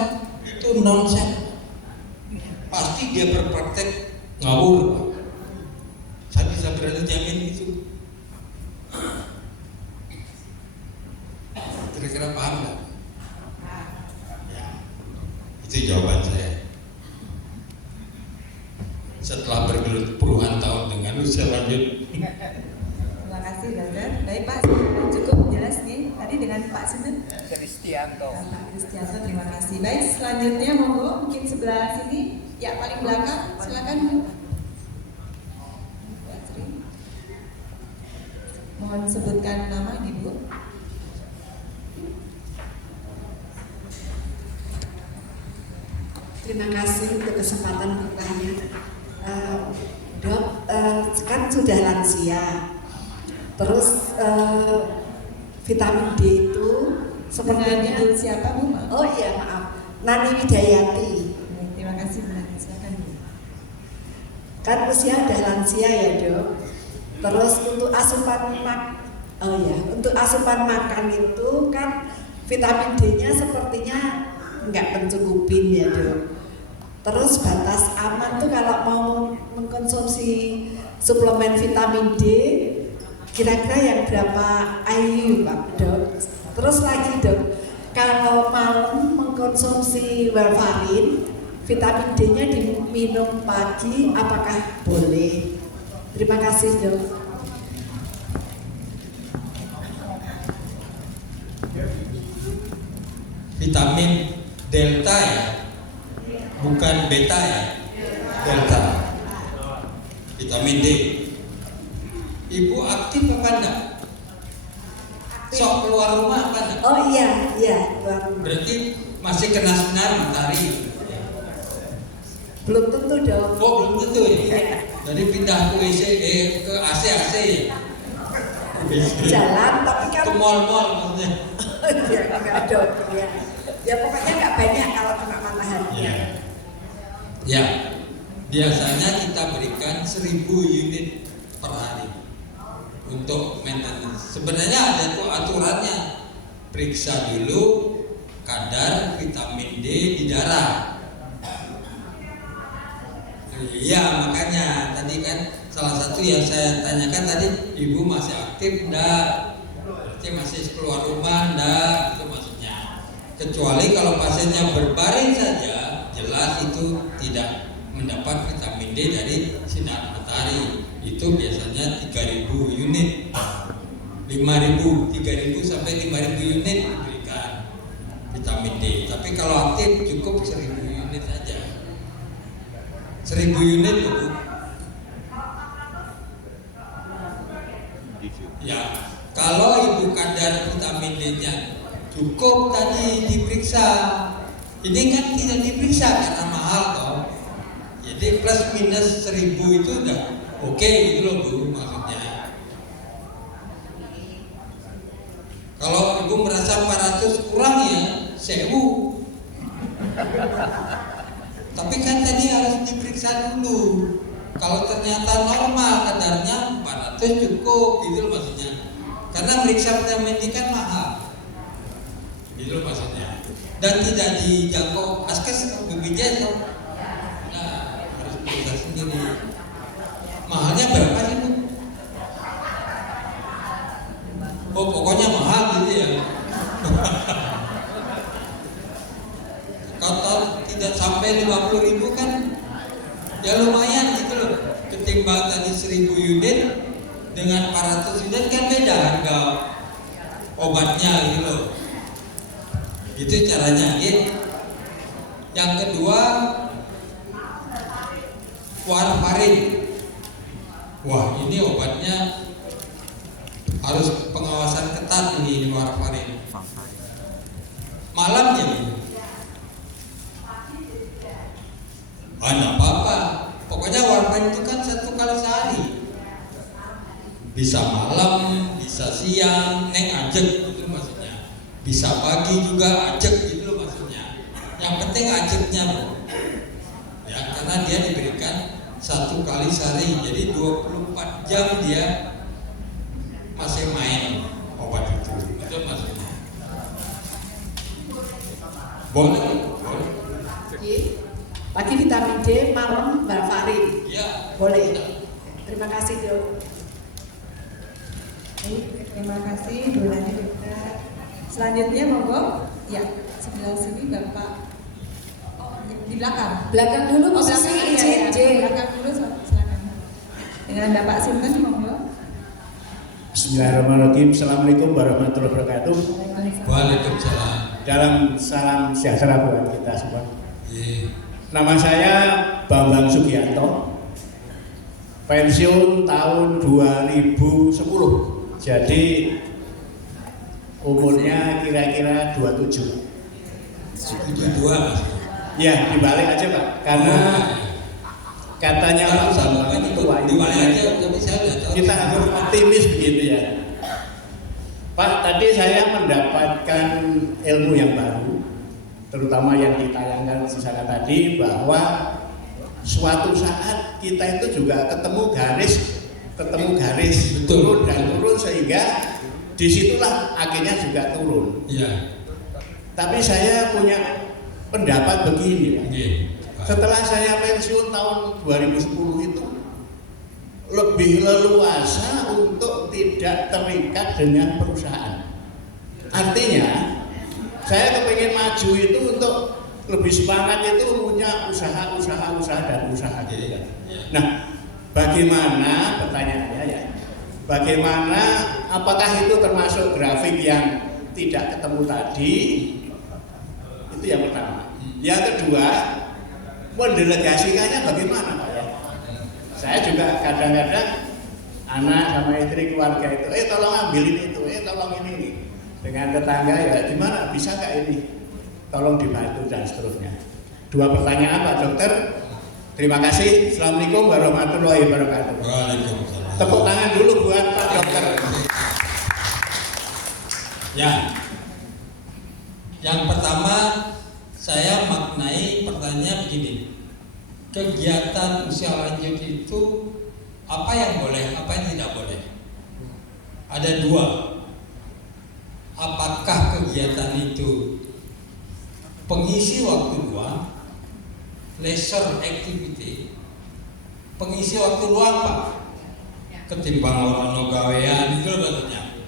itu nonsense. Pasti dia berpraktek ngawur. Saya bisa berani jamin itu. Kira-kira paham nggak? Ya, itu jawaban saya. Setelah bergelut puluhan tahun dengan usia lanjut. Terima kasih dokter. Baik Pak, cukup jelas nih. Tadi dengan Pak Sinten Kristianto. Pak Kristianto, terima kasih. Baik, selanjutnya monggo mungkin sebelah sini, ya paling belakang, silakan Bu. Mohon sebutkan nama Ibu. Terima kasih untuk kesempatan bertanya. Dok, kan sudah lansia. Terus vitamin D itu sepertinya Dengan siapa Bu? Maaf. oh iya maaf, Nani Widayati. Baik, terima kasih Bu. Silakan Bu. Kan usia udah lansia ya dok. Terus untuk untuk asupan makan itu kan vitamin D-nya sepertinya nggak mencukupin ya dok. Terus batas aman tuh kalau mau mengkonsumsi suplemen vitamin D kira-kira yang berapa IU Pak dok? Terus lagi dok, kalau malam mengkonsumsi warfarin vitamin D-nya diminum pagi apakah boleh? Terima kasih dok. Vitamin delta ya, bukan beta ya, delta. Vitamin D. Ibu aktif apa enggak? Sok keluar rumah apa enggak? Oh iya, baru. Berarti masih kena sinar matahari. Belum tentu dok. Oh belum tentu ya. Jadi pindah ke WC, ke AC ya. Jalan tapi kan Ke mall maksudnya. ya enggak dok ya. Ya pokoknya nggak banyak kalau kena matahari. Ya. Ya. Biasanya kita berikan 1000 unit per hari untuk maintenance. Sebenarnya ada tuh aturannya. Periksa dulu kadar vitamin D di darah. Iya, makanya tadi kan salah satu yang saya tanyakan tadi, ibu masih aktif enggak? Berarti masih keluar rumah enggak? Itu maksudnya. Kecuali kalau pasiennya berbaring saja, jelas itu tidak mendapat vitamin D dari sinar matahari. Itu biasanya 3000 unit. 3000 sampai 5000 unit diberikan vitamin D. Tapi kalau aktif cukup 1000 unit saja. 1000 unit loh Bu. Ya, kalau ibu kadar vitamin D-nya cukup tadi diperiksa. Ini kan tidak diperiksa karena mahal toh. Jadi plus minus 1000 itu udah oke gitu loh Bu maksudnya. Kalau ibu merasa 400 kurang ya 1000. Tapi kan tadi harus diperiksa dulu. Kalau ternyata normal kadarnya 400 cukup gitu loh maksudnya. Karena meriksa vitamin D kan mahal. Gitu loh maksudnya. Dan tidak dijangkau askes BPJS loh. Nah, harus periksa sendiri. Mahalnya berapa sih Bu? Oh pokoknya mahal gitu ya. Kalau tidak sampai 50.000 kan ya lumayan gitu loh. Ketimbang tadi 1000 unit dengan 400 unit kan beda harga obatnya gitu loh. Itu caranya gitu. Yang kedua warfarin. Wah ini obatnya harus pengawasan ketat ini warfarin. Malamnya enggak apa-apa. Pokoknya warfarin itu kan 1 kali sehari. Bisa malam, bisa siang, neng ajek gitu maksudnya. Bisa pagi juga ajek gitu loh maksudnya. Yang penting ajeknya Bu. Ya, karena dia diberikan 1 kali sehari. Jadi 24 jam dia masih main obat itu. Itu maksudnya. Boleh. Pagi vitamin D, malam warfarin. Ya. Boleh. Terima kasih dok. Baik, terima kasih Bu Nani Dokter. Selanjutnya monggo. Ya, sebelah sini Bapak. Oh, di belakang. Belakang dulu Oh, posisi belakang, izin ya, J. ya. Belakang dulu silakan. Dengan Bapak Sinten monggo. Bismillahirrahmanirrahim. Assalamualaikum warahmatullahi wabarakatuh. Waalaikumsalam. Dalam salam sejahtera buat kita semua. Iya. Nama saya Bambang Sugianto. Pensiun tahun 2010. Jadi umurnya kira-kira 27. 72 Mas. Ya dibalik aja Pak, karena katanya Pak Bambang itu dibalik aja, tapi saya udah tahu. kita harus optimis begitu ya. Pak, tadi saya mendapatkan ilmu yang baru, terutama yang ditayangkan di sana tadi, bahwa suatu saat kita itu juga ketemu garis Betul. turun dan turun, sehingga disitulah akhirnya juga turun. Iya. Tapi saya punya pendapat begini Pak. Oke. Setelah saya pensiun tahun 2010 itu lebih leluasa untuk tidak terikat dengan perusahaan. Artinya saya kepengen maju itu untuk lebih semangat itu punya usaha dan usaha gitu kan. Nah, bagaimana pertanyaannya ya? Bagaimana, apakah itu termasuk grafik yang tidak ketemu tadi? Itu yang pertama. Yang kedua, mendelegasikannya bagaimana Pak ya? Saya juga kadang-kadang anak sama istri keluarga itu, tolong ambilin itu, tolong ini. Dengan tetangga ya gimana, bisa nggak ini? Tolong dibantu dan seterusnya. Dua pertanyaan Pak Dokter. Terima kasih. Assalamualaikum warahmatullahi wabarakatuh. Waalaikumsalam. Tepuk tangan dulu buat Pak Dokter. Ya. Yang pertama saya maknai pertanyaan begini. Kegiatan usia lanjut itu apa yang boleh, apa yang tidak boleh? Ada dua. Apakah kegiatan itu pengisi waktu luang, leisure activity, pengisi waktu luang Pak, ketimbang orang gawean itu maksudnya.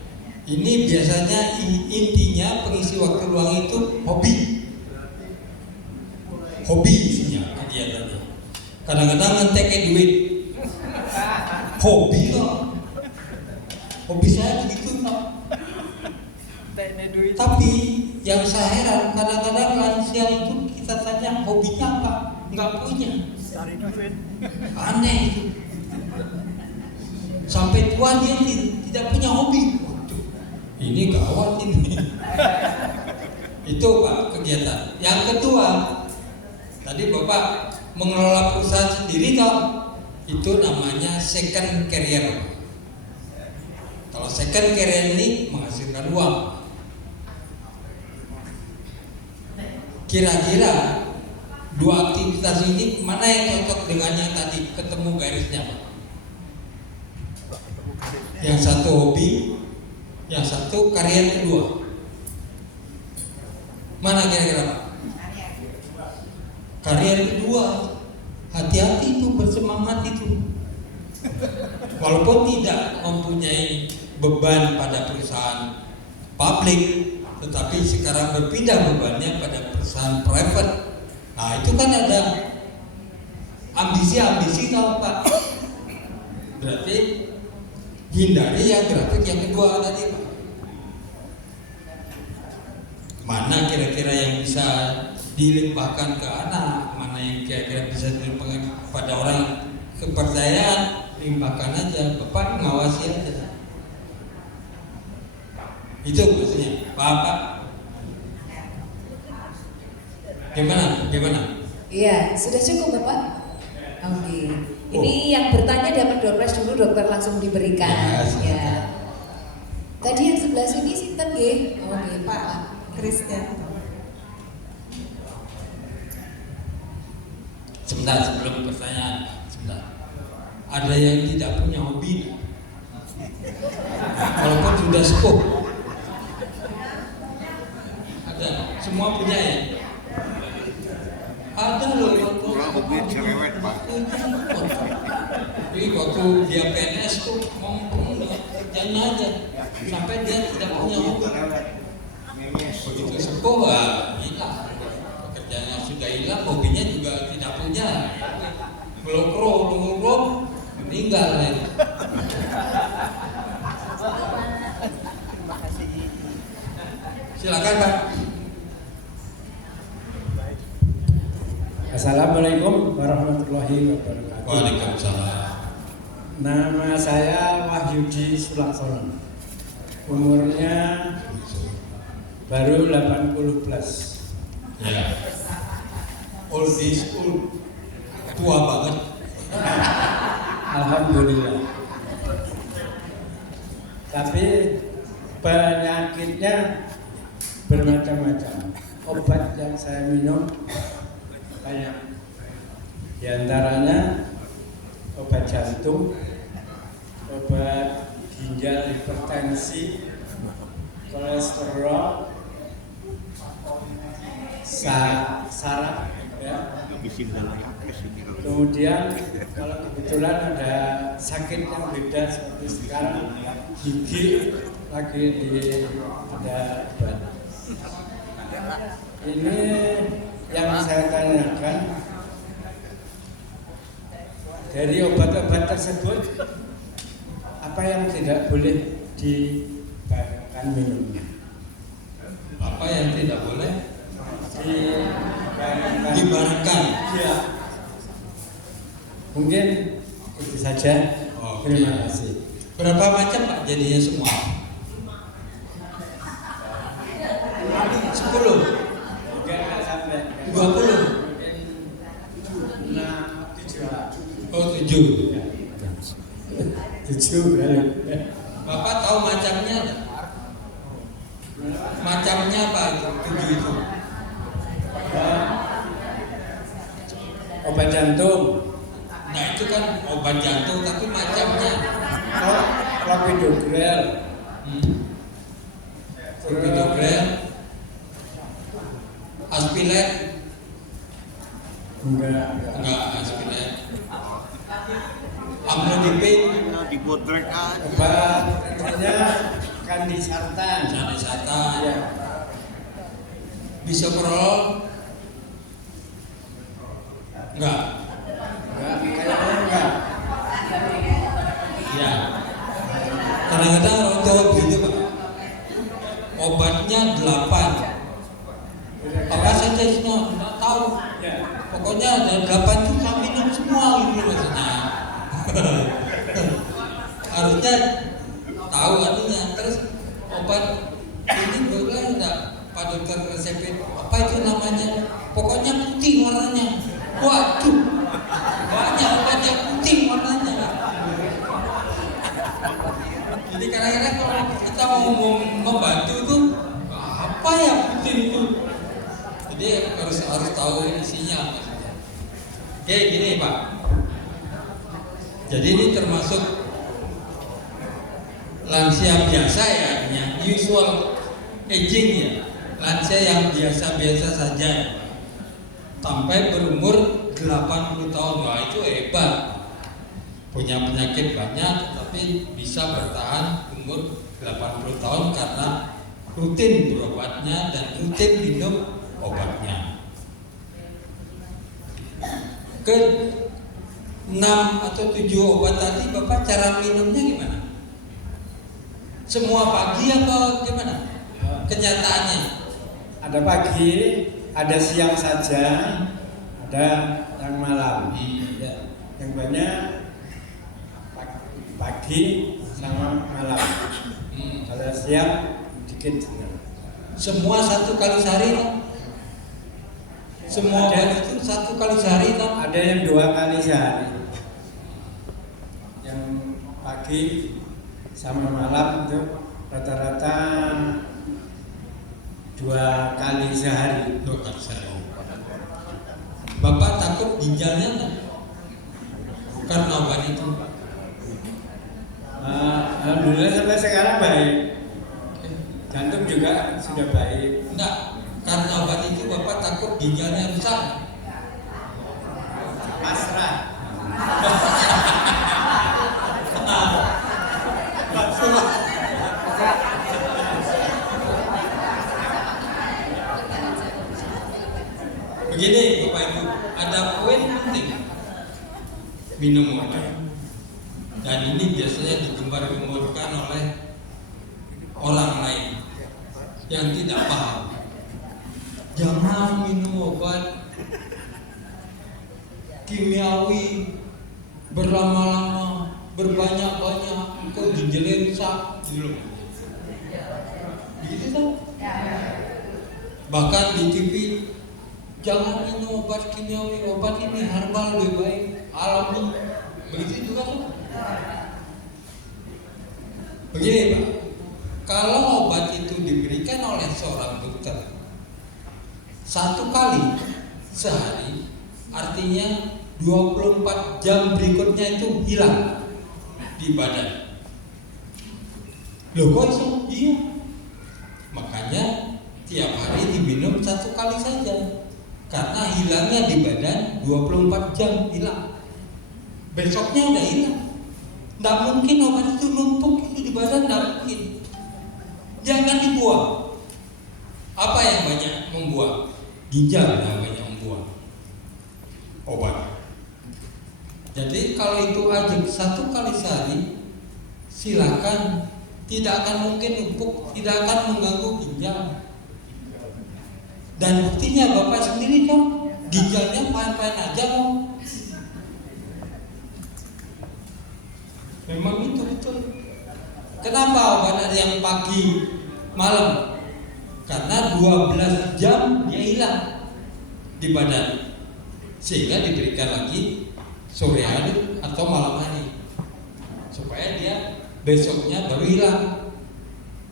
Ini biasanya intinya pengisi waktu luang itu hobi isinya kegiatannya. Kadang-kadang ngetek duit, hobi kok, hobi saya begitu Pak. Tapi yang saya heran, kadang-kadang lansia itu kita tanya hobinya apa, nggak punya. Aneh itu. Sampai tua dia tidak punya hobi. Ini gawat ini. Itu Pak kegiatan. Yang kedua, tadi Bapak mengelola perusahaan sendiri toh, itu namanya second career. Kalau second career ini menghasilkan uang. Kira-kira dua aktivitas ini mana yang cocok dengan yang tadi ketemu garisnya Pak? Yang satu hobi, yang satu karier kedua. Mana kira-kira Pak? Karier kedua. Hati-hati itu, bersemangat itu. Walaupun tidak mempunyai beban pada perusahaan publik, tetapi sekarang berpindah bebannya pada perusahaan private. Nah itu kan ada ambisi-ambisi tahu Pak. Berarti hindari yang grafik yang kedua tadi Pak. Mana kira-kira yang bisa dilimpahkan ke anak, mana yang kira-kira bisa dilimpahkan kepada orang kepercayaan, limpahkan aja, Bapak ngawasi aja. Itu maksudnya, Pak. Gimana? Iya, sudah cukup Bapak? Oke. Ini yang bertanya dapat door prize dulu, dokter langsung diberikan. Ya. Tadi yang sebelah sini sinten nggih? Oke, Pak Christian. Sebentar sebelum pertanyaan, sebentar. Ada yang tidak punya hobi? Walaupun sudah sepuh. Ada, semua punya ya? Ada loh hobi cerewet Pak. Jadi waktu dia PNS tuh ngomong kerjanya aja sampai dia tidak punya hobi. Begitu sepuh hilang, pekerjaannya sudah hilang, hobinya juga tidak punya. Ngelokro, meninggal ya. Silakan Pak. Assalamualaikum warahmatullahi wabarakatuh. Waalaikumsalam. Nama saya Wahyudi Sulaksono. Umurnya baru 80 plus. Ya. old age old, tua banget. Alhamdulillah. Tapi penyakitnya bermacam-macam. Obat yang saya minum banyak. Di antaranya obat jantung, obat ginjal, hipertensi, kolesterol, saraf, ya. Kemudian kalau kebetulan ada sakit yang beda seperti sekarang gigi lagi ada obat. Ini yang saya tanyakan, dari obat-obat tersebut apa yang tidak boleh dibayangkan minumnya? Apa yang tidak boleh dibarengkan? Ya. Mungkin itu saja. Oke. Terima kasih. Berapa macam Pak jadinya semua? 10? Enggak sampai 20? Oh 7. 7 kali. Bapak tahu macamnya enggak? Macamnya apa itu? 7 itu? Obat jantung, Nah itu kan obat jantung tapi macamnya. clopidogrel, Clopidogrel, Aspilet, enggak Aspilet, Amlodipin, Dibodrek aja. obat intinya kandisartan. Sanisata, Ya. Bisoprolol, enggak. Kayaknya enggak. Ya. Kadang-kadang orang tua begitu Pak. Obatnya 8. Apa saja semua? Nggak tahu. Ya. Pokoknya ada 8 itu kami minum semua gitu maksudnya. Harusnya tahu artinya. Terus obat ini boleh enggak Pak Dokter resepin? Apa itu namanya? Pokoknya putih warnanya. Waduh. Banyak obat yang putih warnanya. Jadi kadang-kadang kalau kita mau membantu itu apa ya putih itu? Jadi harus tahu isinya. Oke gini Pak. Jadi ini termasuk lansia biasa ya, yang usual aging ya, lansia yang biasa-biasa saja. Sampai berumur 80 tahun, wah itu hebat. Punya penyakit banyak, tapi bisa bertahan umur 80 tahun karena rutin berobatnya dan rutin minum obatnya. Ke 6 atau 7 obat tadi Bapak cara minumnya gimana? Semua pagi apa gimana? Kenyataannya? Ada pagi, ada siang saja, ada yang malam. Ya. Yang banyak pagi sama malam. Kalau siang dikit. Semua 1 kali sehari kan? Semua obat itu 1 kali sehari kan? Ada yang 2 kali sehari. Yang pagi sama malam itu rata-rata 2 kali sehari. 2 kali sehari. Bapak takut ginjalnya enggak? Karena obat itu. Alhamdulillah sampai sekarang baik. Jantung juga sudah baik. Enggak, karena obat itu Bapak takut ginjalnya rusak. Pasrah. Begini Bapak Ibu, ada poin penting minum obat. Dan ini biasanya digembar-gemborkan oleh orang lain yang tidak paham. Jangan minum obat kimiawi berlama-lama, berbanyak-banyak, kok ginjalnya rusak gitu loh. Begitu kan? Bahkan di TV jangan minum obat kimiawi, obat ini herbal lebih baik, alami. Begitu juga tuh. Begini Pak, kalau obat itu diberikan oleh seorang dokter 1 kali sehari, artinya 24 jam berikutnya itu hilang di badan. Loh kok iso? Iya. Makanya tiap hari diminum 1 kali saja. Karena hilangnya di badan 24 jam hilang. Besoknya udah hilang. Nggak mungkin obat itu numpuk itu di badan, nggak mungkin. Jangan dibuang. Apa yang banyak membuang? Ginjal yang banyak membuang obat. Jadi kalau itu aja 1 kali sehari, silakan. Tidak akan mungkin numpuk, tidak akan mengganggu ginjal. Dan buktinya Bapak sendiri kok ginjalnya fine-fine aja kok. Memang itu betul. Kenapa obat ada yang pagi, malam? Karena 12 jam dia hilang di badan, sehingga diberikan lagi sore hari atau malam hari, supaya dia besoknya baru hilang,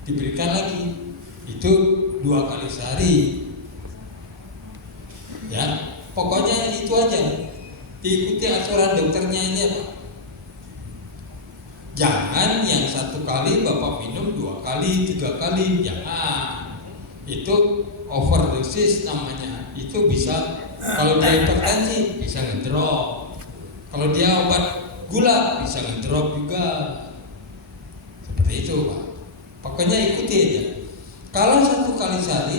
diberikan lagi. Itu 2 kali sehari. Ya, pokoknya itu aja. Diikuti aturan dokternya ini Pak. Jangan yang 1 kali Bapak minum 2 kali, 3 kali, jangan. Itu overdosis namanya. Itu bisa, kalau dia hipertensi bisa ngedrop. Kalau dia obat gula bisa ngedrop juga. Seperti itu Pak. Pokoknya ikuti aja. Kalau 1 kali sehari,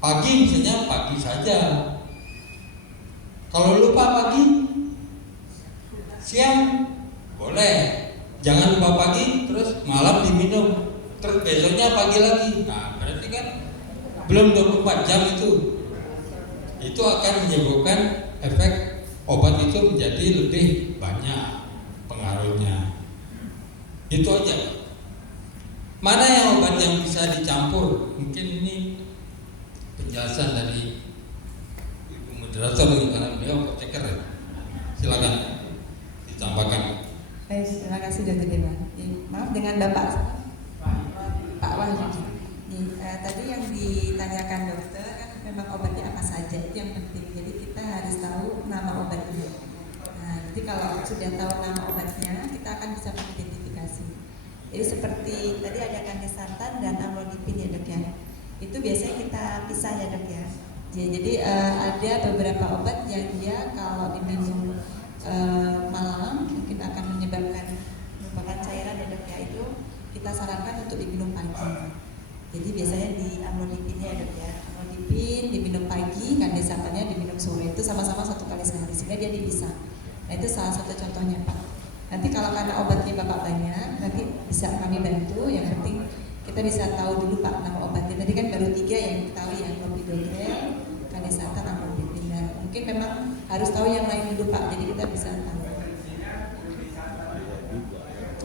pagi misalnya pagi saja. Kalau lupa pagi, siang boleh. Jangan lupa pagi, terus malam diminum, terus besoknya pagi lagi. Nah, berarti kan belum 24 jam itu. Itu akan menyebabkan efek obat itu menjadi lebih banyak pengaruhnya. Itu aja. Mana yang obat yang bisa dicampur? Mungkin ini penjelasan dari Ibu Moderator karena beliau apoteker. Silakan ditambahkan. Baik, terima kasih Dr. Dewa. Maaf dengan Bapak Pak Wahyu. Tadi yang ditanyakan dokter kan memang obatnya apa saja, itu yang penting. Jadi kita harus tahu nama obatnya. Nah, jadi kalau sudah tahu nama obatnya, kita akan bisa mengidentifikasi. Jadi seperti tadi ada kandesantan dan amlodipin ya dok ya. Itu biasanya kita pisah ya dok ya. Jadi ada beberapa obat yang dia kalau diminum malam mungkin akan menyebabkan merupakan cairan ya dok ya, itu kita sarankan untuk diminum pagi. Jadi biasanya di amlodipin ya dok ya, amlodipin diminum pagi, kandesantannya diminum sore, itu sama-sama 1 kali sehari sehingga dia dipisah. Nah itu salah satu contohnya Pak. Nanti kalau karena obatnya Bapak banyak, nanti bisa kami bantu. Yang penting kita bisa tahu dulu Pak nama obatnya. Tadi kan baru 3 yang diketahui ya, clopidogrel, kandesantan, amlodipin. Nah, mungkin memang harus tahu yang lain dulu Pak, jadi kita bisa tahu.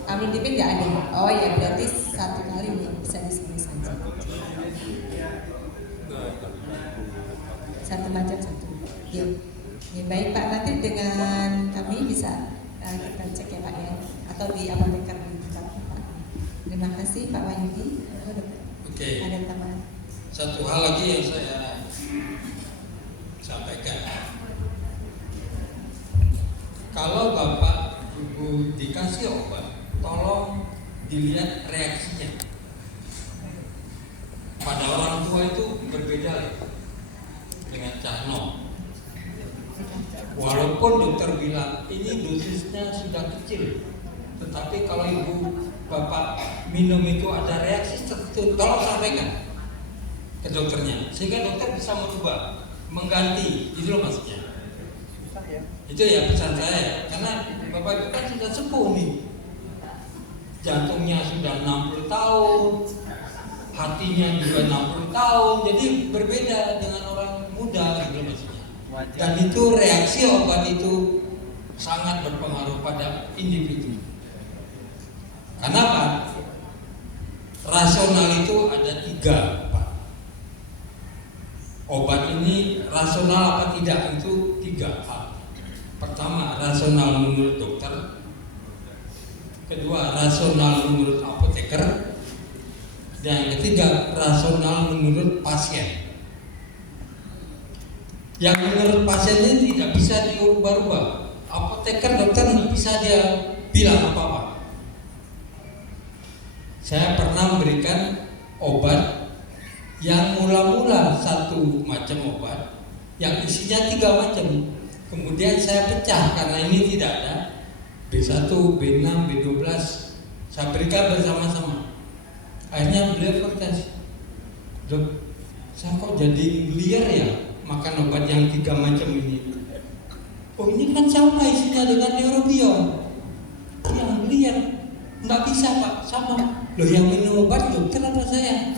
Amlodipin nggak ada. Oh ya, berarti 1 kali nih bisa di sini saja. 1 macam 1. Ya. Ya, baik Pak, nanti dengan kami bisa kita cek ya Pak ya, atau di apoteker di tempat Pak. Terima kasih Pak Wahyudi. Oke. Ada tambahan? Satu hal lagi yang saya sampaikan. Kalau Bapak Ibu dikasih obat, tolong dilihat reaksinya. Pada orang tua itu berbeda dengan Cahno. Walaupun dokter bilang ini dosisnya sudah kecil, tetapi kalau ibu bapak minum itu ada reaksi tertentu, tolong sampaikan ke dokternya sehingga dokter bisa merubah, mengganti. Itu loh maksudnya. Itu ya pesan saya, karena bapak itu kan sudah sepuh nih, jantungnya sudah 60 tahun, hatinya juga 60 tahun, jadi berbeda dengan orang muda gitu maksudnya. Dan itu reaksi obat itu sangat berpengaruh pada individu. Kenapa? Rasional itu ada 3 Pak. Obat ini rasional kedua rasional menurut apoteker, dan yang ketiga rasional menurut pasien. Yang menurut pasiennya tidak bisa diubah-ubah. Apoteker, dokter nggak bisa dia bilang apa-apa. Saya pernah memberikan obat yang mula-mula satu macam obat, yang isinya 3 macam. Kemudian saya pecah karena ini tidak ada B1, B6, B12. Saya berikan bersama-sama. Akhirnya beliau protes, "Dok, saya kok jadi liar ya makan obat yang 3 macam ini?" "Oh, ini kan sama isinya dengan neurobion." "Yang liar." "Nggak bisa Pak, sama." "Loh, yang minum obat dokter apa saya?"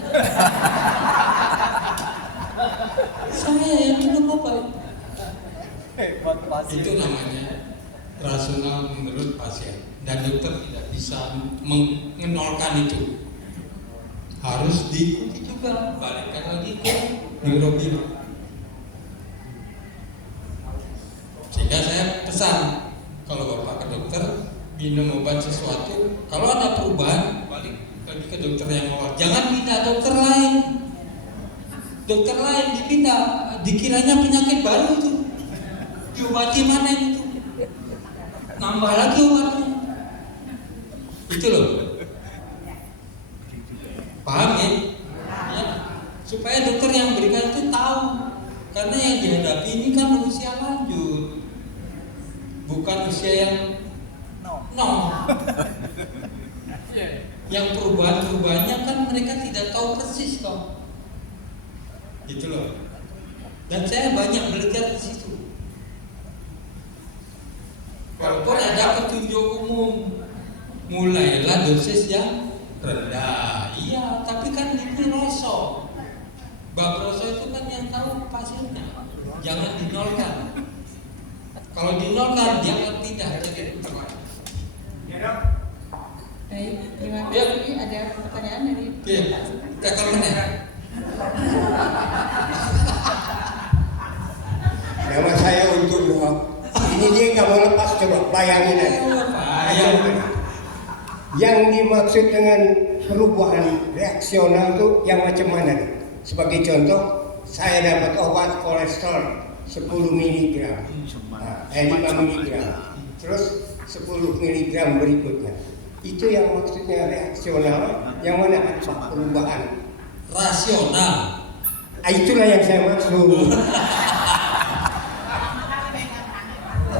"Saya yang minum obat." Itu namanya rasional menurut pasien, dan dokter tidak bisa mengenolkan itu. Harus diikuti juga, balikkan lagi ke neurobion. Sehingga saya pesan, kalau Bapak ke dokter minum obat sesuatu, kalau ada perubahan balik lagi ke dokter yang awal. Jangan pindah dokter lain. Dokter lain dipindah, dikiranya penyakit baru itu. Diobati mana itu? Nambah lagi obatnya. Itu loh. Paham ya? Ya? Supaya dokter yang berikan itu tahu. Karena yang dihadapi ini kan usia lanjut, bukan usia yang yang perubahan-perubahannya kan mereka tidak tahu persis toh. Gitu loh. Dan saya banyak belajar di situ. Walaupun ada petunjuk umum, mulailah dosis yang rendah. Iya, tapi kan itu roso. Bab roso itu kan yang tahu pasiennya. Jangan dinolkan. Kalau dinolkan, jangan tidak jadi dokter lain. Baik, terima kasih. Ada pertanyaan dari Pak. Kita ke mana? Nama saya untuk ini dia nggak mau lepas, coba bayangin aja. Yang dimaksud dengan perubahan reaksional itu yang macam mana? Sebagai contoh, saya dapat obat kolesterol 10 mg, 5 mg, terus 10 mg berikutnya. Itu yang maksudnya reaksional, yang mana ada perubahan? Rasional. Itulah yang saya maksud.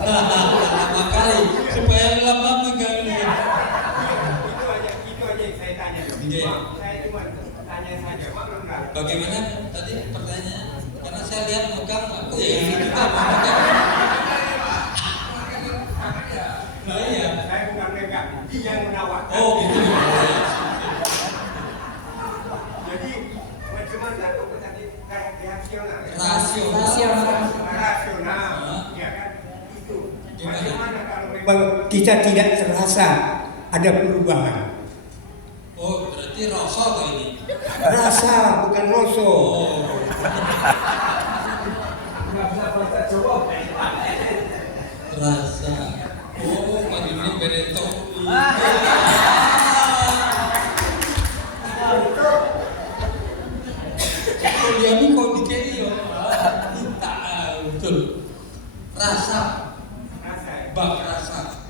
Lama kali supaya lama megang ini. Itu aja yang saya tanya. Saya cuma tanya saja, maklum lah. Bagaimana tadi pertanyaannya? Karena saya lihat megang aku ya ini juga mau megang. Nah, iya. Saya bukan megang, dia yang menawarkan. Oh gitu. Jadi bagaimana untuk tadi reaksional? Rasional. Ya kan? Itu. Gimana? Bagaimana kalau Memang kita tidak terasa ada perubahan. Oh, berarti rasa atau ini? Rasa bukan roso. Oh. nggak bisa baca jawab? Rasa. Oh, ini bereto. Dia ini kok dikei ya? Minta betul. Rasa. Bab rasa.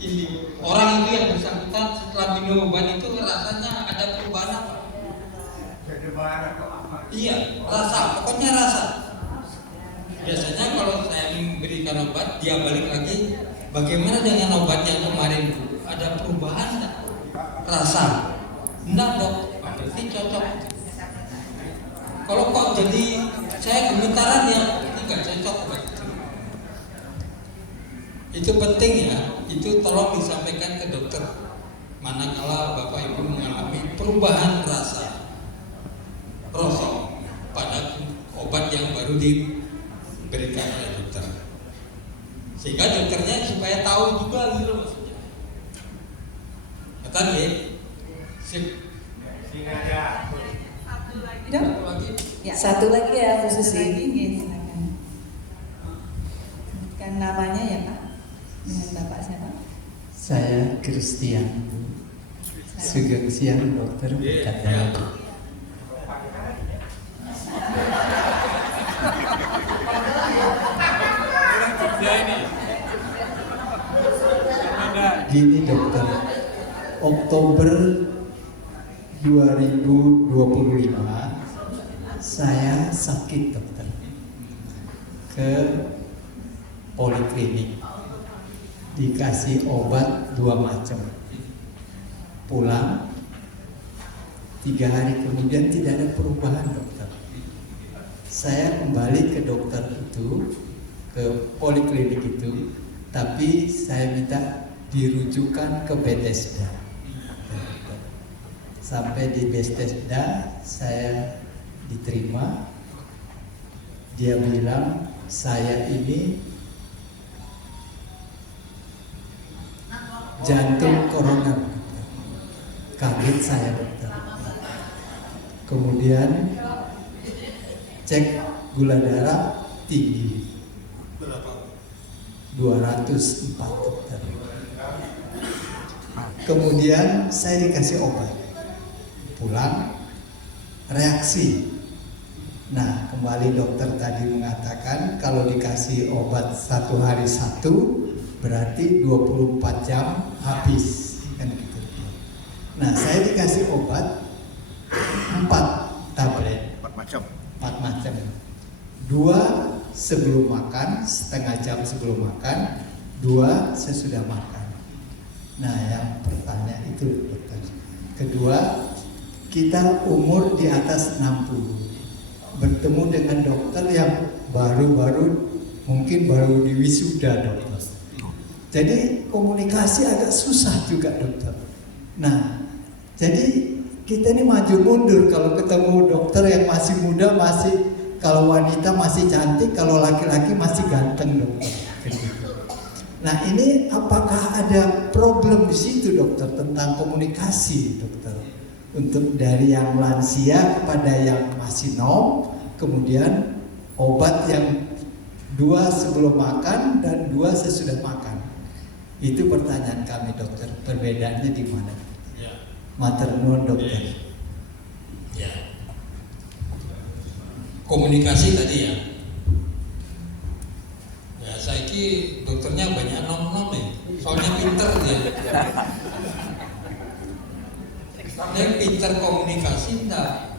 Ini orang itu yang bersangkutan setelah minum obat itu rasanya ada perubahan apa? Jadi bahan atau apa? Iya, rasa. Pokoknya rasa. Biasanya kalau saya memberikan obat, dia balik lagi. Bagaimana dengan obat yang kemarin? Ada perubahan enggak? Rasa. Enggak dok, berarti cocok. Kalau kok jadi saya gemetaran ya, ini enggak cocok obat itu. Itu penting ya, itu tolong disampaikan ke dokter. Manakala Bapak Ibu mengalami perubahan rasa, rosok pada obat yang baru diberikan oleh dokter. Sehingga dokternya supaya tahu juga gitu maksudnya. Kata ya, sip. Sehingga ada Dok? Lagi. Ya. Satu lagi ya, Bu Susi. Satu lagi, ya, silakan. Sebutkan namanya ya Pak. Dengan Bapak siapa? Saya Christian. Sugeng siang dokter berkata. Gini dokter, Oktober 2025 saya sakit dokter, ke poliklinik, dikasih obat 2 macam, pulang 3 hari kemudian tidak ada perubahan dokter. Saya kembali ke dokter itu, ke poliklinik itu, tapi saya minta dirujukan ke Bethesda. Sampai di Bethesda saya diterima. Dia bilang saya ini jantung koroner. Kaget saya dokter. Kemudian cek gula darah tinggi 204 dokter. Kemudian saya dikasih obat, pulang reaksi. Nah, kembali dokter tadi mengatakan kalau dikasih obat 1 hari 1 berarti 24 jam habis, kan gitu. Nah, saya dikasih obat 4 tablet, 4 macam. 2 sebelum makan, setengah jam sebelum makan, 2 sesudah makan. Nah, yang pertanyaan itu dokter. Kedua, kita umur di atas 60. Bertemu dengan dokter yang baru-baru mungkin baru di wisuda dokter. Jadi komunikasi agak susah juga dokter. Nah, jadi kita ini maju mundur kalau ketemu dokter yang masih muda, masih, kalau wanita masih cantik, kalau laki-laki masih ganteng dokter. Nah, ini apakah ada problem di situ dokter tentang komunikasi dokter, untuk dari yang lansia kepada yang masih kemudian obat yang 2 sebelum makan dan 2 sesudah makan. Itu pertanyaan kami dokter, perbedaannya di mana? Matur nuwun dokter. Ya. Komunikasi tadi ya. Ya, saya ki dokternya banyak nom-nom ya. Soalnya pinter dia. Dia pinter komunikasi enggak.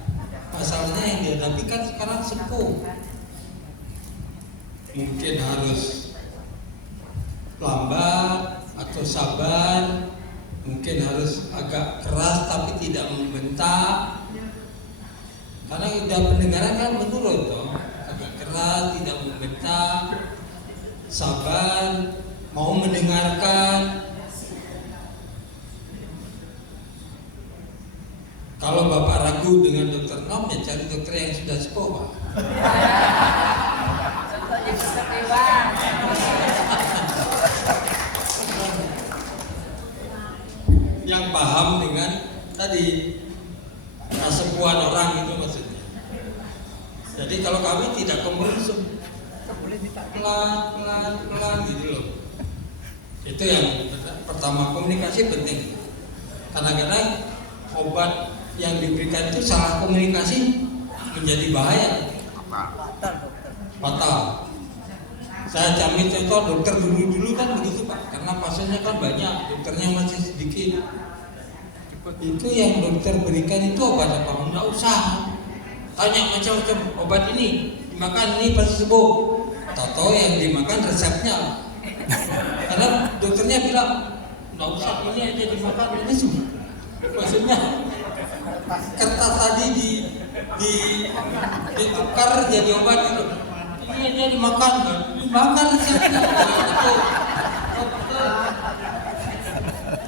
Masalahnya yang dihadapi kan sekarang sepuh. Mungkin harus lambat atau sabar, mungkin harus agak keras tapi tidak membentak. Karena udah pendengaran kan menurun toh, agak keras, tidak membentak, sabar, mau mendengarkan. Kalau Bapak ragu dengan dokter Nom, ya cari dokter yang sudah sepuh, Pak. Yang paham dengan tadi kesepuhan orang itu maksudnya. Jadi kalau kami tidak kemudian pelan gitu loh. Itu yang pertama, komunikasi penting. Kadang-kadang obat yang diberikan itu salah komunikasi menjadi bahaya, fatal. Saya jamin contoh dokter dulu kan begitu Pak, karena pasiennya kan banyak, dokternya masih sedikit. Itu yang dokter berikan itu obat apa? Enggak usah tanya macam-macam, obat ini dimakan ini pasti sembuh. Tahu yang dimakan resepnya, karena dokternya bilang enggak usah ini aja dimakan ini sembuh. Maksudnya kertas tadi ditukar jadi obat itu. Ini aja dimakan resepnya.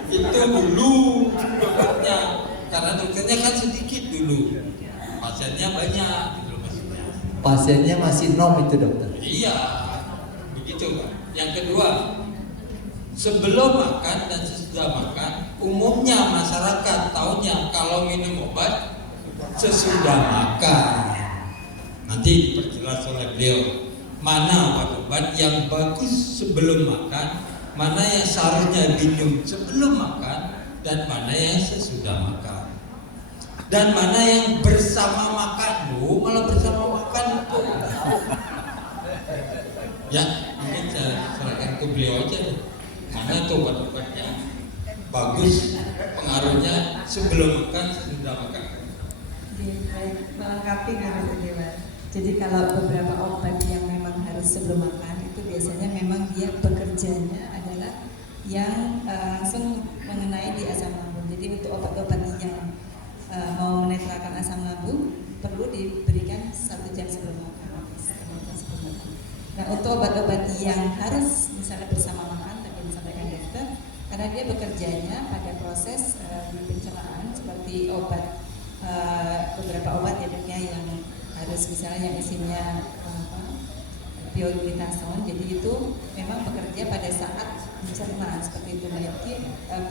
Itu dulu dokternya, karena dokternya kan sedikit dulu, pasiennya banyak gitu maksudnya. Pasiennya masih itu dokter. Iya, begitu Pak. Yang kedua, sebelum makan dan sesudah makan, umumnya masyarakat taunya kalau minum obat sesudah makan. Nanti diperjelas oleh beliau mana obat-obat yang bagus sebelum makan, mana yang seharusnya minum sebelum makan dan mana yang sesudah makan. Dan mana yang bersama makan, malah bersama makan itu. Ya, mungkin saya serahkan ke beliau aja deh. Mana tuh obat-obatnya bagus, pengaruhnya sebelum makan, sesudah makan. Melengkapi Guru Dewa. Jadi kalau beberapa obat yang memang harus sebelum makan itu biasanya memang dia bekerjanya adalah yang langsung mengenai di asam lambung. Jadi untuk obat-obat yang mau menetralkan asam lambung perlu diberikan 1 jam sebelum makan. Nah untuk obat-obat yang harus misalnya bersama makan tadi disampaikan dokter, karena dia bekerjanya pada proses di pencernaan seperti obat beberapa obat ya dok ya yang harus misalnya yang isinya pioglitazone, jadi itu memang bekerja pada saat mencerna seperti itu. Jadi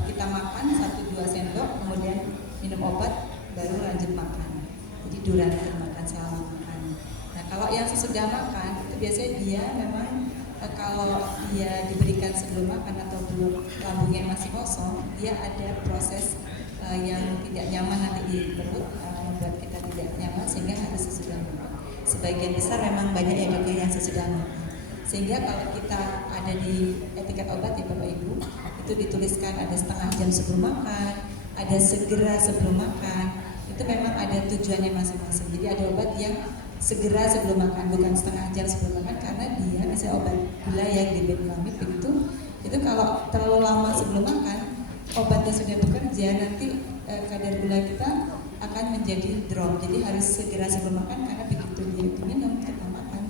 kita makan 1-2 sendok kemudian minum obat baru lanjut makan. Jadi durasi makan selama makan. Nah kalau yang sesudah makan itu biasanya dia memang kalau dia diberikan sebelum makan atau belum lambungnya masih kosong, dia ada proses yang tidak nyaman nanti di perut, membuat kita tidak nyaman sehingga harus sesudah makan. Sebagian besar memang banyak yang sesudah makan. Sehingga kalau kita ada di etiket obat ya Bapak Ibu, itu dituliskan ada setengah jam sebelum makan, ada segera sebelum makan. Itu memang ada tujuannya masing-masing. Jadi ada obat yang segera sebelum makan, bukan setengah jam sebelum makan, karena dia misalnya obat gula yang dibetlamid begitu, itu kalau terlalu lama sebelum makan, obatnya sudah bekerja, nanti kadar gula kita akan menjadi drop. Jadi harus segera sebelum makan, karena begitu dia minum kita makan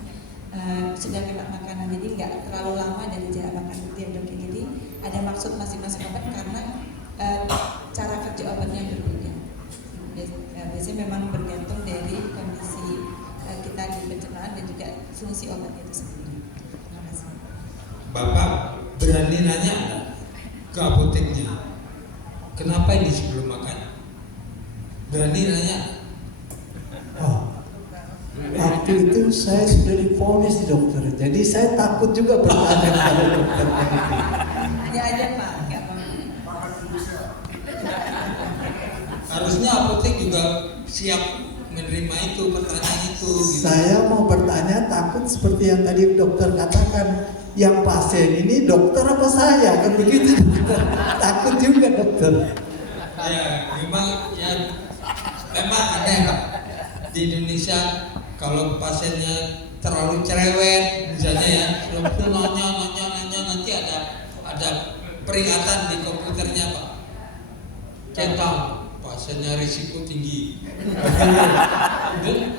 sudah kena makanan, jadi nggak terlalu lama dari jarak makan itu ya dok. Jadi ada maksud masing-masing obat karena cara kerja obatnya yang berbeda. Biasanya memang bergantung dari kondisi kita di pencernaan dan juga fungsi obatnya itu sendiri. Terima kasih. Bapak berani nanya enggak ke apoteknya, kenapa ini sebelum makan? Berani nanya? Oh, waktu itu saya sudah divonis dokter, jadi saya takut juga bertanya kepada dokter. Hanya aja Pak, nggak apa-apa. Harusnya apotek juga siap menerima itu, pertanyaan itu. Gitu. Saya mau bertanya, takut seperti yang tadi dokter katakan, yang pasien ini dokter apa saya, kan begitu. Takut juga dokter. Ya, memang aneh Pak. Di Indonesia kalau pasiennya terlalu cerewet, misalnya ya, nanya nanti ada peringatan di komputernya Pak. Centang, pasiennya risiko tinggi.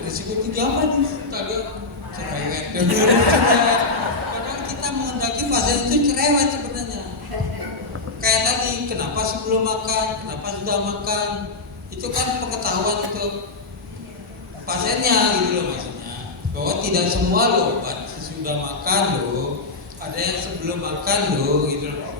Risiko tinggi apa nih? Kagak cerewet. Padahal kita menghendaki pasien itu cerewet sebenarnya. Kayak tadi, kenapa sebelum makan, kenapa sudah makan, itu kan pengetahuan untuk pasiennya gitu loh maksudnya. Bahwa tidak semua loh obat sesudah makan loh, ada yang sebelum makan loh gitu loh.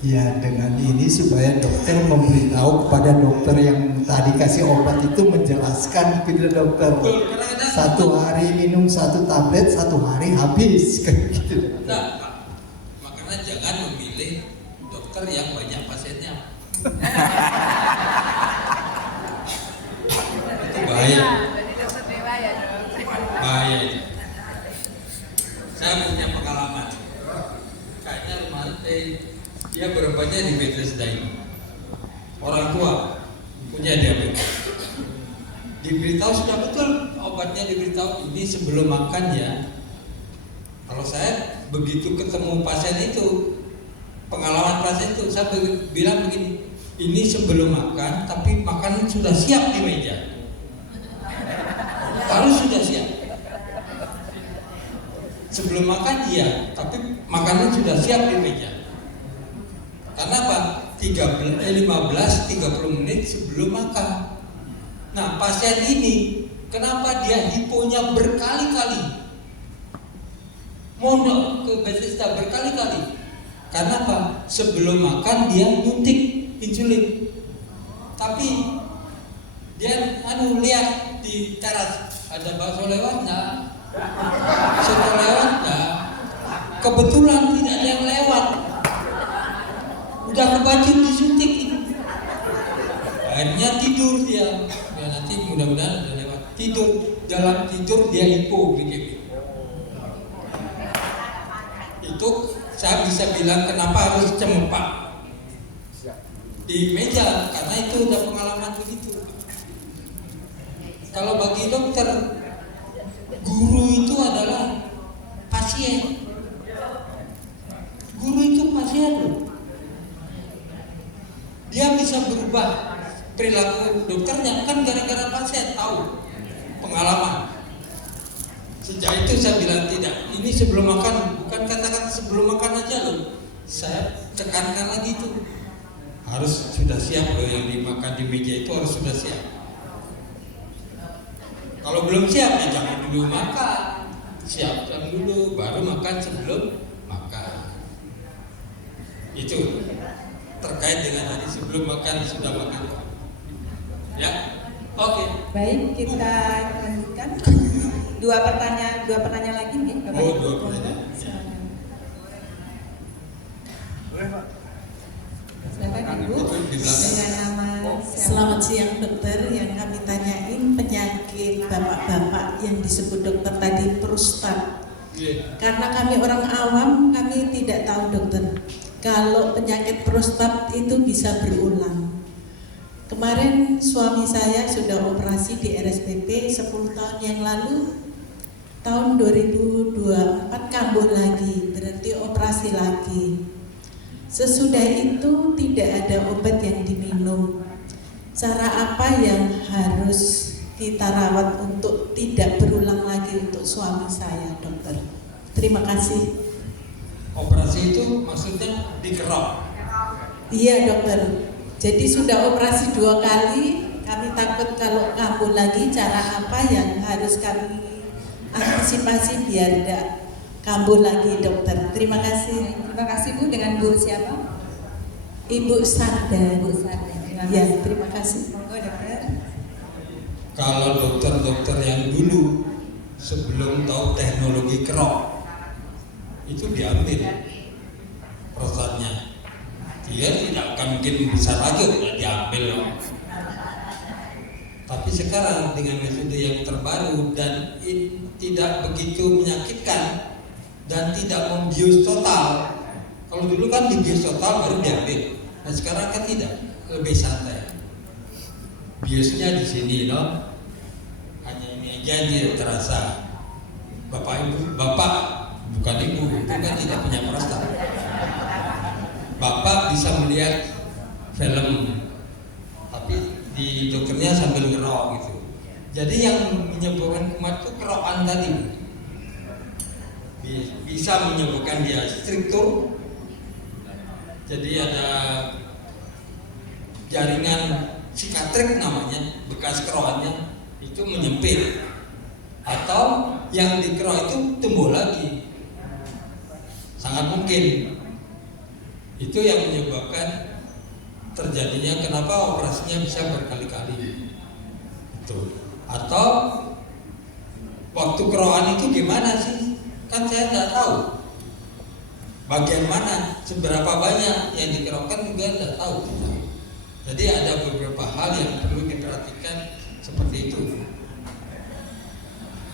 Ya, dengan ini supaya dokter memberitahu kepada dokter yang tadi kasih obat itu menjelaskan gitu dokter. Betul, karena ada 1 hari minum 1 tablet, 1 hari habis kan gitu. Nah, makanya jangan memilih dokter yang banyak pasiennya. Itu bahaya. Bahaya. Saya punya pengalaman. Kayaknya kemarin dia berobatnya di Bethesda ini. Orang tua punya diabetes. Diberitahu sudah betul obatnya, diberitahu ini sebelum makan ya. Kalau saya begitu ketemu pasien itu, pengalaman pasien itu, saya bilang begini, ini sebelum makan, tapi makanan sudah siap di meja. Harus sudah siap. Sebelum makan iya, tapi makanan sudah siap di meja. Karena apa? 15-30 menit sebelum makan. Nah, pasien ini kenapa dia hiponya berkali-kali? Mondok ke Bethesda berkali-kali. Karena apa? Sebelum makan dia nyuntik insulin. Tapi dia lihat di teras ada bakso lewat enggak? Soto lewat enggak? Kebetulan tidak ada yang lewat. udah kebacut disuntik ini. Akhirnya tidur dia. Ya nanti mudah-mudahan udah lewat. Tidur, dalam tidur dia hipoglikemik. Itu saya bisa bilang kenapa harus cempak di meja, karena itu udah pengalaman begitu. Kalau bagi dokter, guru itu adalah pasien. Guru itu pasien loh. Dia bisa berubah perilaku dokternya kan gara-gara pasien tahu pengalaman. Sejak itu saya bilang tidak. Ini sebelum makan, bukan kata-kata sebelum makan aja loh. Saya tekankan lagi tuh. Harus sudah siap loh, yang dimakan di meja itu harus sudah siap. Kalau belum siap ya jangan dulu makan. Siapkan dulu, baru makan sebelum makan. Itu terkait dengan tadi sebelum makan sudah makan. Ya, oke. Baik, kita lanjutkan. Dua pertanyaan lagi nih, Bapak. Oh, dua pertanyaan. Silakan Ibu dengan nama siapa? Selamat siang dokter, yang kami tanyain penyakit bapak-bapak yang disebut dokter tadi prostat. Karena kami orang awam, kami tidak tahu dokter kalau penyakit prostat itu bisa berulang. Kemarin suami saya sudah operasi di RSPP 10 tahun yang lalu. Tahun 2024 kambuh lagi, berarti operasi lagi. Sesudah itu tidak ada obat yang diminum. Cara apa yang harus kita rawat untuk tidak berulang lagi untuk suami saya, dokter? Terima kasih. Operasi itu maksudnya dikerok? Iya dokter. Jadi sudah operasi 2 kali. Kami takut kalau kambuh lagi, cara apa yang harus kami antisipasi biar tidak kambuh lagi, dokter? Terima kasih. Terima kasih Bu. Dengan Bu siapa? Ibu Sarda. Bu Sarda. Ya, terima kasih. Monggo dokter. Kalau dokter-dokter yang dulu sebelum tahu teknologi kerok itu diambil prostatnya, dia tidak akan mungkin besar lagi ya diambil. Tapi sekarang dengan metode yang terbaru dan tidak begitu menyakitkan dan tidak membius total. Kalau dulu kan dibius total baru diambil. Nah sekarang kan tidak, lebih santai. Biusnya di sini loh. Hanya ini aja yang terasa. Bapak ibu, bapak bukan ibu, itu kan tidak punya prostat. Bapak bisa melihat film, tapi di dokternya sambil ngerok gitu. Jadi yang menyebabkan kumat itu kerokan tadi. Bisa menyebabkan dia struktur. Jadi ada jaringan sikatrik namanya, bekas kerokannya itu menyempit. Atau yang dikerok itu tumbuh lagi. Sangat mungkin. Itu yang menyebabkan terjadinya kenapa operasinya bisa berkali-kali. Itu. Atau waktu kerokan itu gimana sih? Kan saya tidak tahu. Bagian mana, seberapa banyak yang dikerokkan juga tidak tahu. Jadi ada beberapa hal yang perlu diperhatikan seperti itu.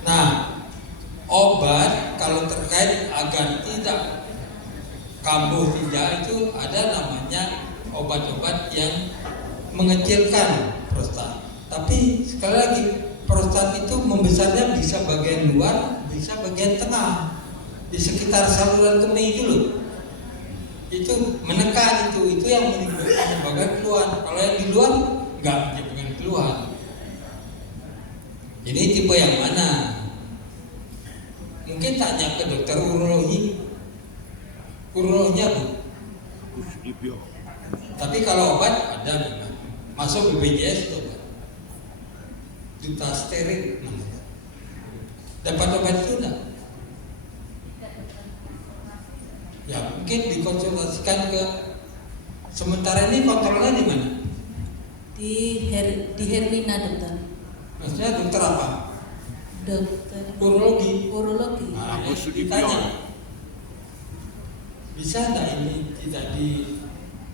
Nah, obat kalau terkait agar tidak kambuh tidak itu ada namanya obat-obat yang mengecilkan prostat. Tapi sekali lagi prostat itu membesarnya bisa bagian luar, bisa bagian tengah, di sekitar saluran kemih itu loh. Itu menekan itu yang menyebabkan keluhan. Kalau yang di luar nggak menyebabkan keluhan. Ini tipe yang mana? Mungkin tanya ke dokter urologi. Urologinya Bu. Tapi kalau obat ada memang. Masuk BPJS itu obat. Duta steril namanya. Dapat obat itu enggak? Ya mungkin dikonsultasikan ke. Sementara ini kontrolnya di mana? Di Hermina dokter. Maksudnya dokter apa? Dokter urologi. Urologi. Nah, ya, ditanya. Bisa enggak ini tidak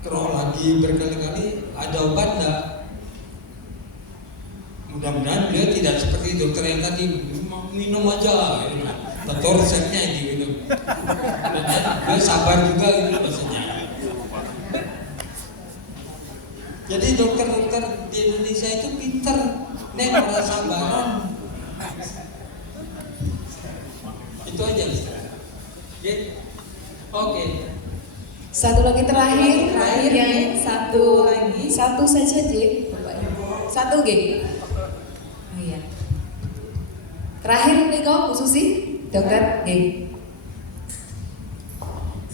kerok lagi berkali-kali, ada obat enggak? Mudah-mudahan beliau tidak seperti dokter yang tadi, minum aja, atau resepnya yang diminum. Dan beliau sabar juga gitu maksudnya. Jadi dokter-dokter di Indonesia itu pinter, nek para sabaran. Itu aja Ustaz. Oke. Satu lagi terakhir ya, yang satu lagi. satu saja J, Bapak Ibu. Satu G. Oh iya. Terakhir nih kok Bu Susi, dokter G.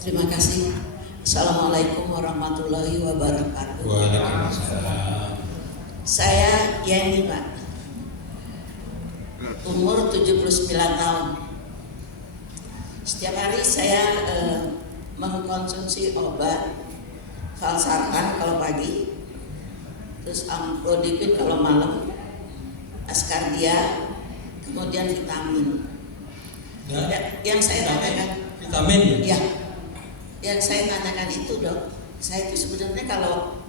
Terima kasih. Assalamualaikum warahmatullahi wabarakatuh. Waalaikumsalam. Saya Yani Pak. Umur 79 tahun. Setiap hari saya mengkonsumsi obat valsartan kalau pagi, terus amlodipin kalau malam, askardia, kemudian vitamin. Yang saya tanyakan vitamin ya, yang saya tanyakan itu dok, saya itu sebenarnya kalau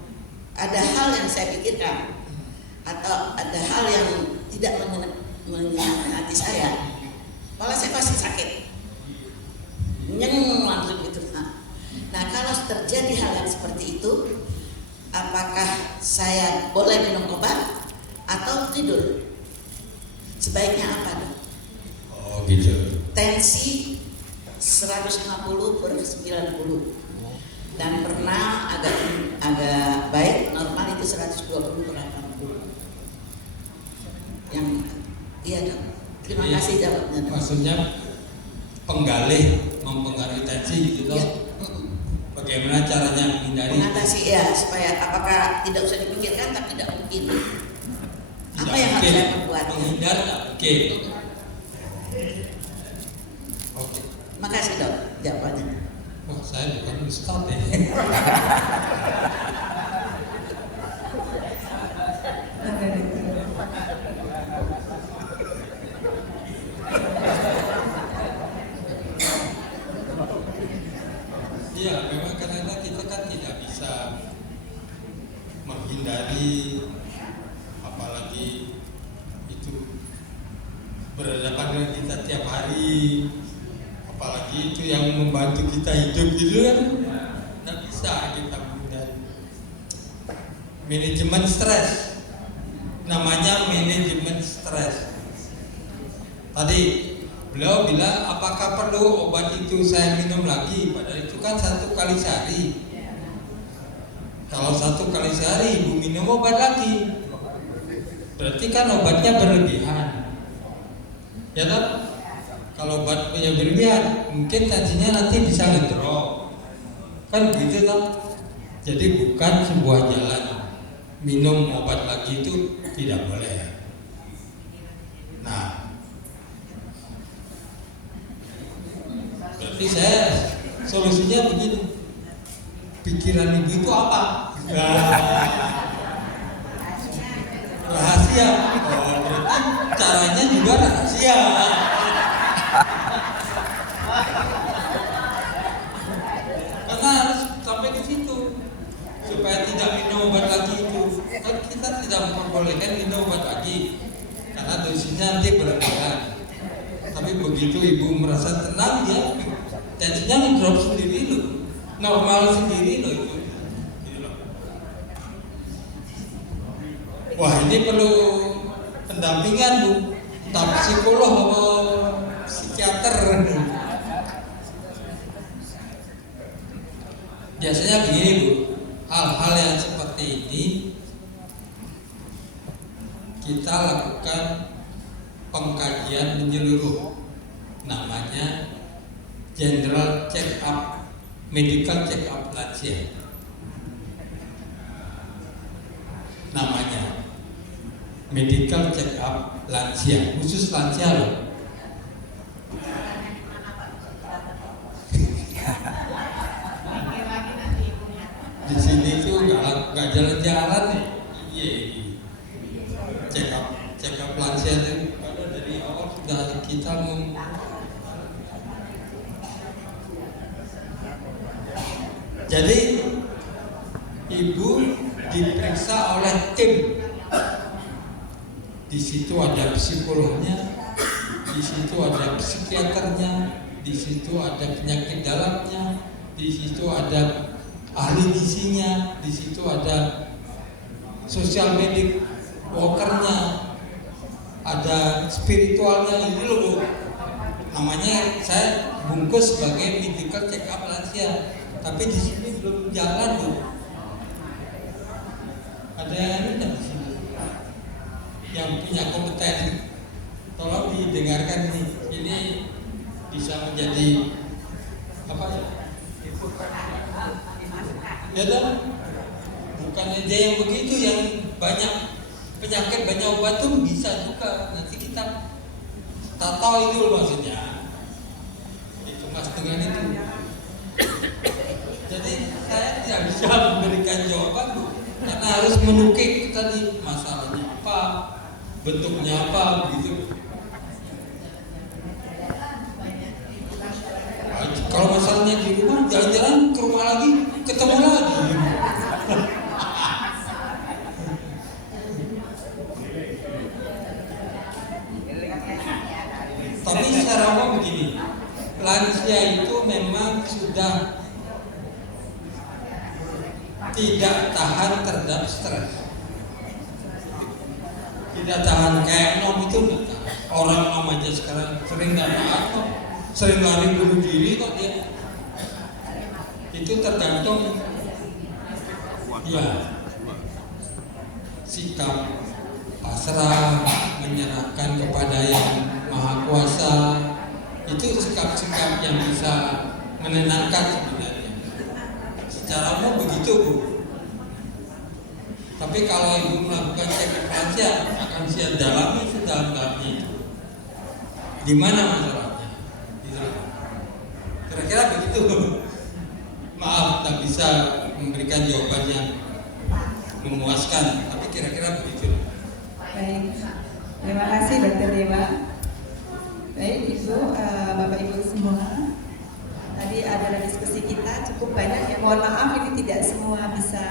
ada hal yang saya pikirkan atau ada hal yang tidak menyenangkan hati saya, malah saya pasti sakit, nyeng langsung gitu. Nah kalau terjadi hal yang seperti itu, apakah saya boleh minum obat atau tidur? Sebaiknya apa dok? Oh gitu. Tensi 150/90 dan pernah agak baik, normal itu 120/80. Yang iya dok. Terima kasih jawabnya dok. Maksudnya penggalih mempengaruhi tensi gitu loh. Ya. Bagaimana caranya menghindari? Mengatasi ya, supaya apakah tidak usah dipikirkan tapi tidak mungkin. Apa yang harus mungkin. saya perbuat? Menghindar nggak mungkin. Oke. Makasih dok jawabannya. Wah saya bukan ustaz ya. Iya, memang karena kita kan tidak bisa menghindari, apalagi itu berhadapan dengan kita tiap hari, apalagi itu yang membantu kita hidup gitu kan, tidak bisa kita menghindari. Manajemen stres, namanya manajemen stres. Tadi beliau bilang apakah perlu obat itu saya minum lagi, padahal itu kan 1 kali sehari. Kalau 1 kali sehari ibu minum obat lagi, berarti kan obatnya berlebihan. Ya kan? Kalau obatnya berlebihan, mungkin tensinya nanti bisa ngedrop. Kan gitu toh. Jadi bukan sebuah jalan. Minum obat lagi itu tidak boleh. Nah, berarti saya solusinya begini. Pikiran ibu itu apa? Rahasia. Oh, berarti caranya juga rahasia. Karena harus sampai ke situ supaya tidak minum obat lagi itu. Kan kita tidak memperbolehkan minum obat lagi karena dosisnya nanti berlebihan. Tapi begitu ibu merasa tenang, ya tensinya ngedrop sendiri loh, normal sendiri loh itu. Gitu loh. Wah ini perlu pendampingan bu, entah psikolog atau psikiater. Biasanya begini bu, hal-hal yang seperti ini kita lakukan pengkajian menyeluruh, namanya general check up, medical check up lansia, namanya medical check up lansia, khusus lansia loh. Di sini tuh nggak jalan-jalan nih, iya, check up lansia itu dari awal sudah kita jadi diperiksa oleh tim. Di situ ada psikolognya, di situ ada psikiaternya, di situ ada penyakit dalamnya, di situ ada ahli gizinya, di situ ada social medik workernya, ada spiritualnya. Ini loh Bu, namanya saya bungkus sebagai medical check up lansia, tapi di sini belum jalan Bu. Ada yang tidak di sini yang punya kompetensi, tolong didengarkan nih. Ini bisa menjadi apa ya? Ya dan bukan aja yang begitu, yang banyak penyakit banyak obat tuh bisa juga. Nanti kita tak tahu itu maksudnya. Itu mas dengan itu. Jadi saya tidak bisa memberikan jawaban Bu, karena harus menukik tadi masalahnya apa, bentuknya apa begitu. Kalau masalahnya di rumah, jalan-jalan ke rumah lagi, ketemu lagi. Tapi secara umum begini, lansia itu memang sudah tidak tahan terhadap stres. Tidak tahan, kayak nom itu enggak tahan. Orang nom aja sekarang sering nggak tahan kok, sering lari bunuh diri kok dia. Itu tergantung ya sikap pasrah, menyerahkan kepada yang Maha Kuasa. Itu sikap-sikap yang bisa menenangkan sebenarnya. Secara umum begitu Bu. Tapi kalau Ibu melakukan cek lansia, akan saya dalami sedalam-dalamnya itu. Di mana masalahnya? Kira-kira begitu. Maaf, tak bisa memberikan jawaban yang memuaskan, tapi kira-kira begitu. Baik, terima kasih Dr. Dewa. Baik Ibu, Bapak Ibu semua, tadi adalah diskusi kita cukup banyak ya. Mohon maaf ini tidak semua bisa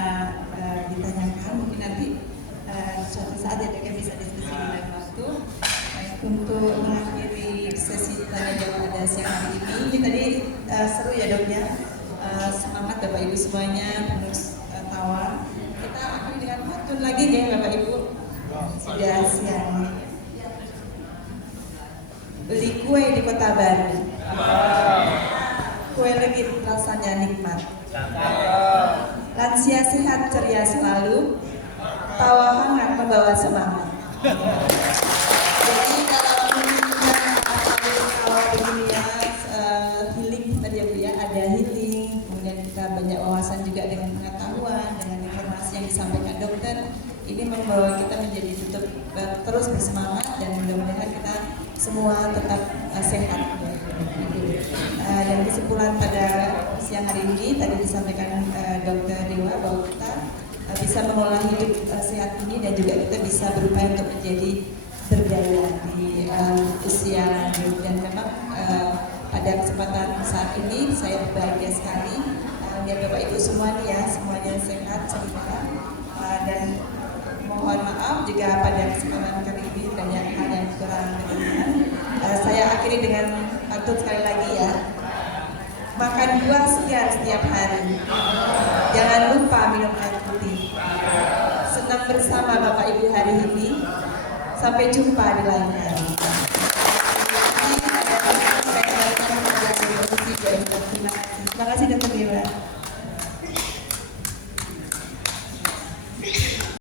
ditanyakan. Mungkin nanti suatu saat ya kita bisa diskusi di lain waktu. Untuk mengakhiri sesi tanya jawab pada siang hari ini tadi seru ya Dok ya. Semangat Bapak Ibu semuanya, penuh tawa. Kita akhiri dengan pantun lagi ya Bapak Ibu. Sudah siang. Beli kue di Kota Baru. Kue legit rasanya nikmat. Lansia sehat ceria selalu. Tawa hangat membawa semangat. Jadi kalau begini ya, healing tadi ya Bu ya, ada healing, kemudian kita banyak wawasan juga dengan pengetahuan, dengan informasi yang disampaikan dokter. Ini membawa kita menjadi terus bersemangat dan mudah-mudahan kita semua tetap sehat. Dan kesimpulan pada siang hari ini tadi disampaikan Dr. Dewa bahwa kita bisa mengolah hidup sehat ini dan juga kita bisa berupaya untuk menjadi berdaya di usia lanjut. Dan memang pada kesempatan saat ini saya berbahagia sekali lihat Bapak Ibu semua nih ya, semuanya sehat ceria, dan mohon maaf jika pada kesempatan kali ini banyak hal yang kurang berkenan. Saya akhiri dengan pantun sekali lagi ya. Makan buah segar setiap hari. Jangan lupa minum air putih. Senang bersama Bapak Ibu hari ini. Sampai jumpa di lain hari.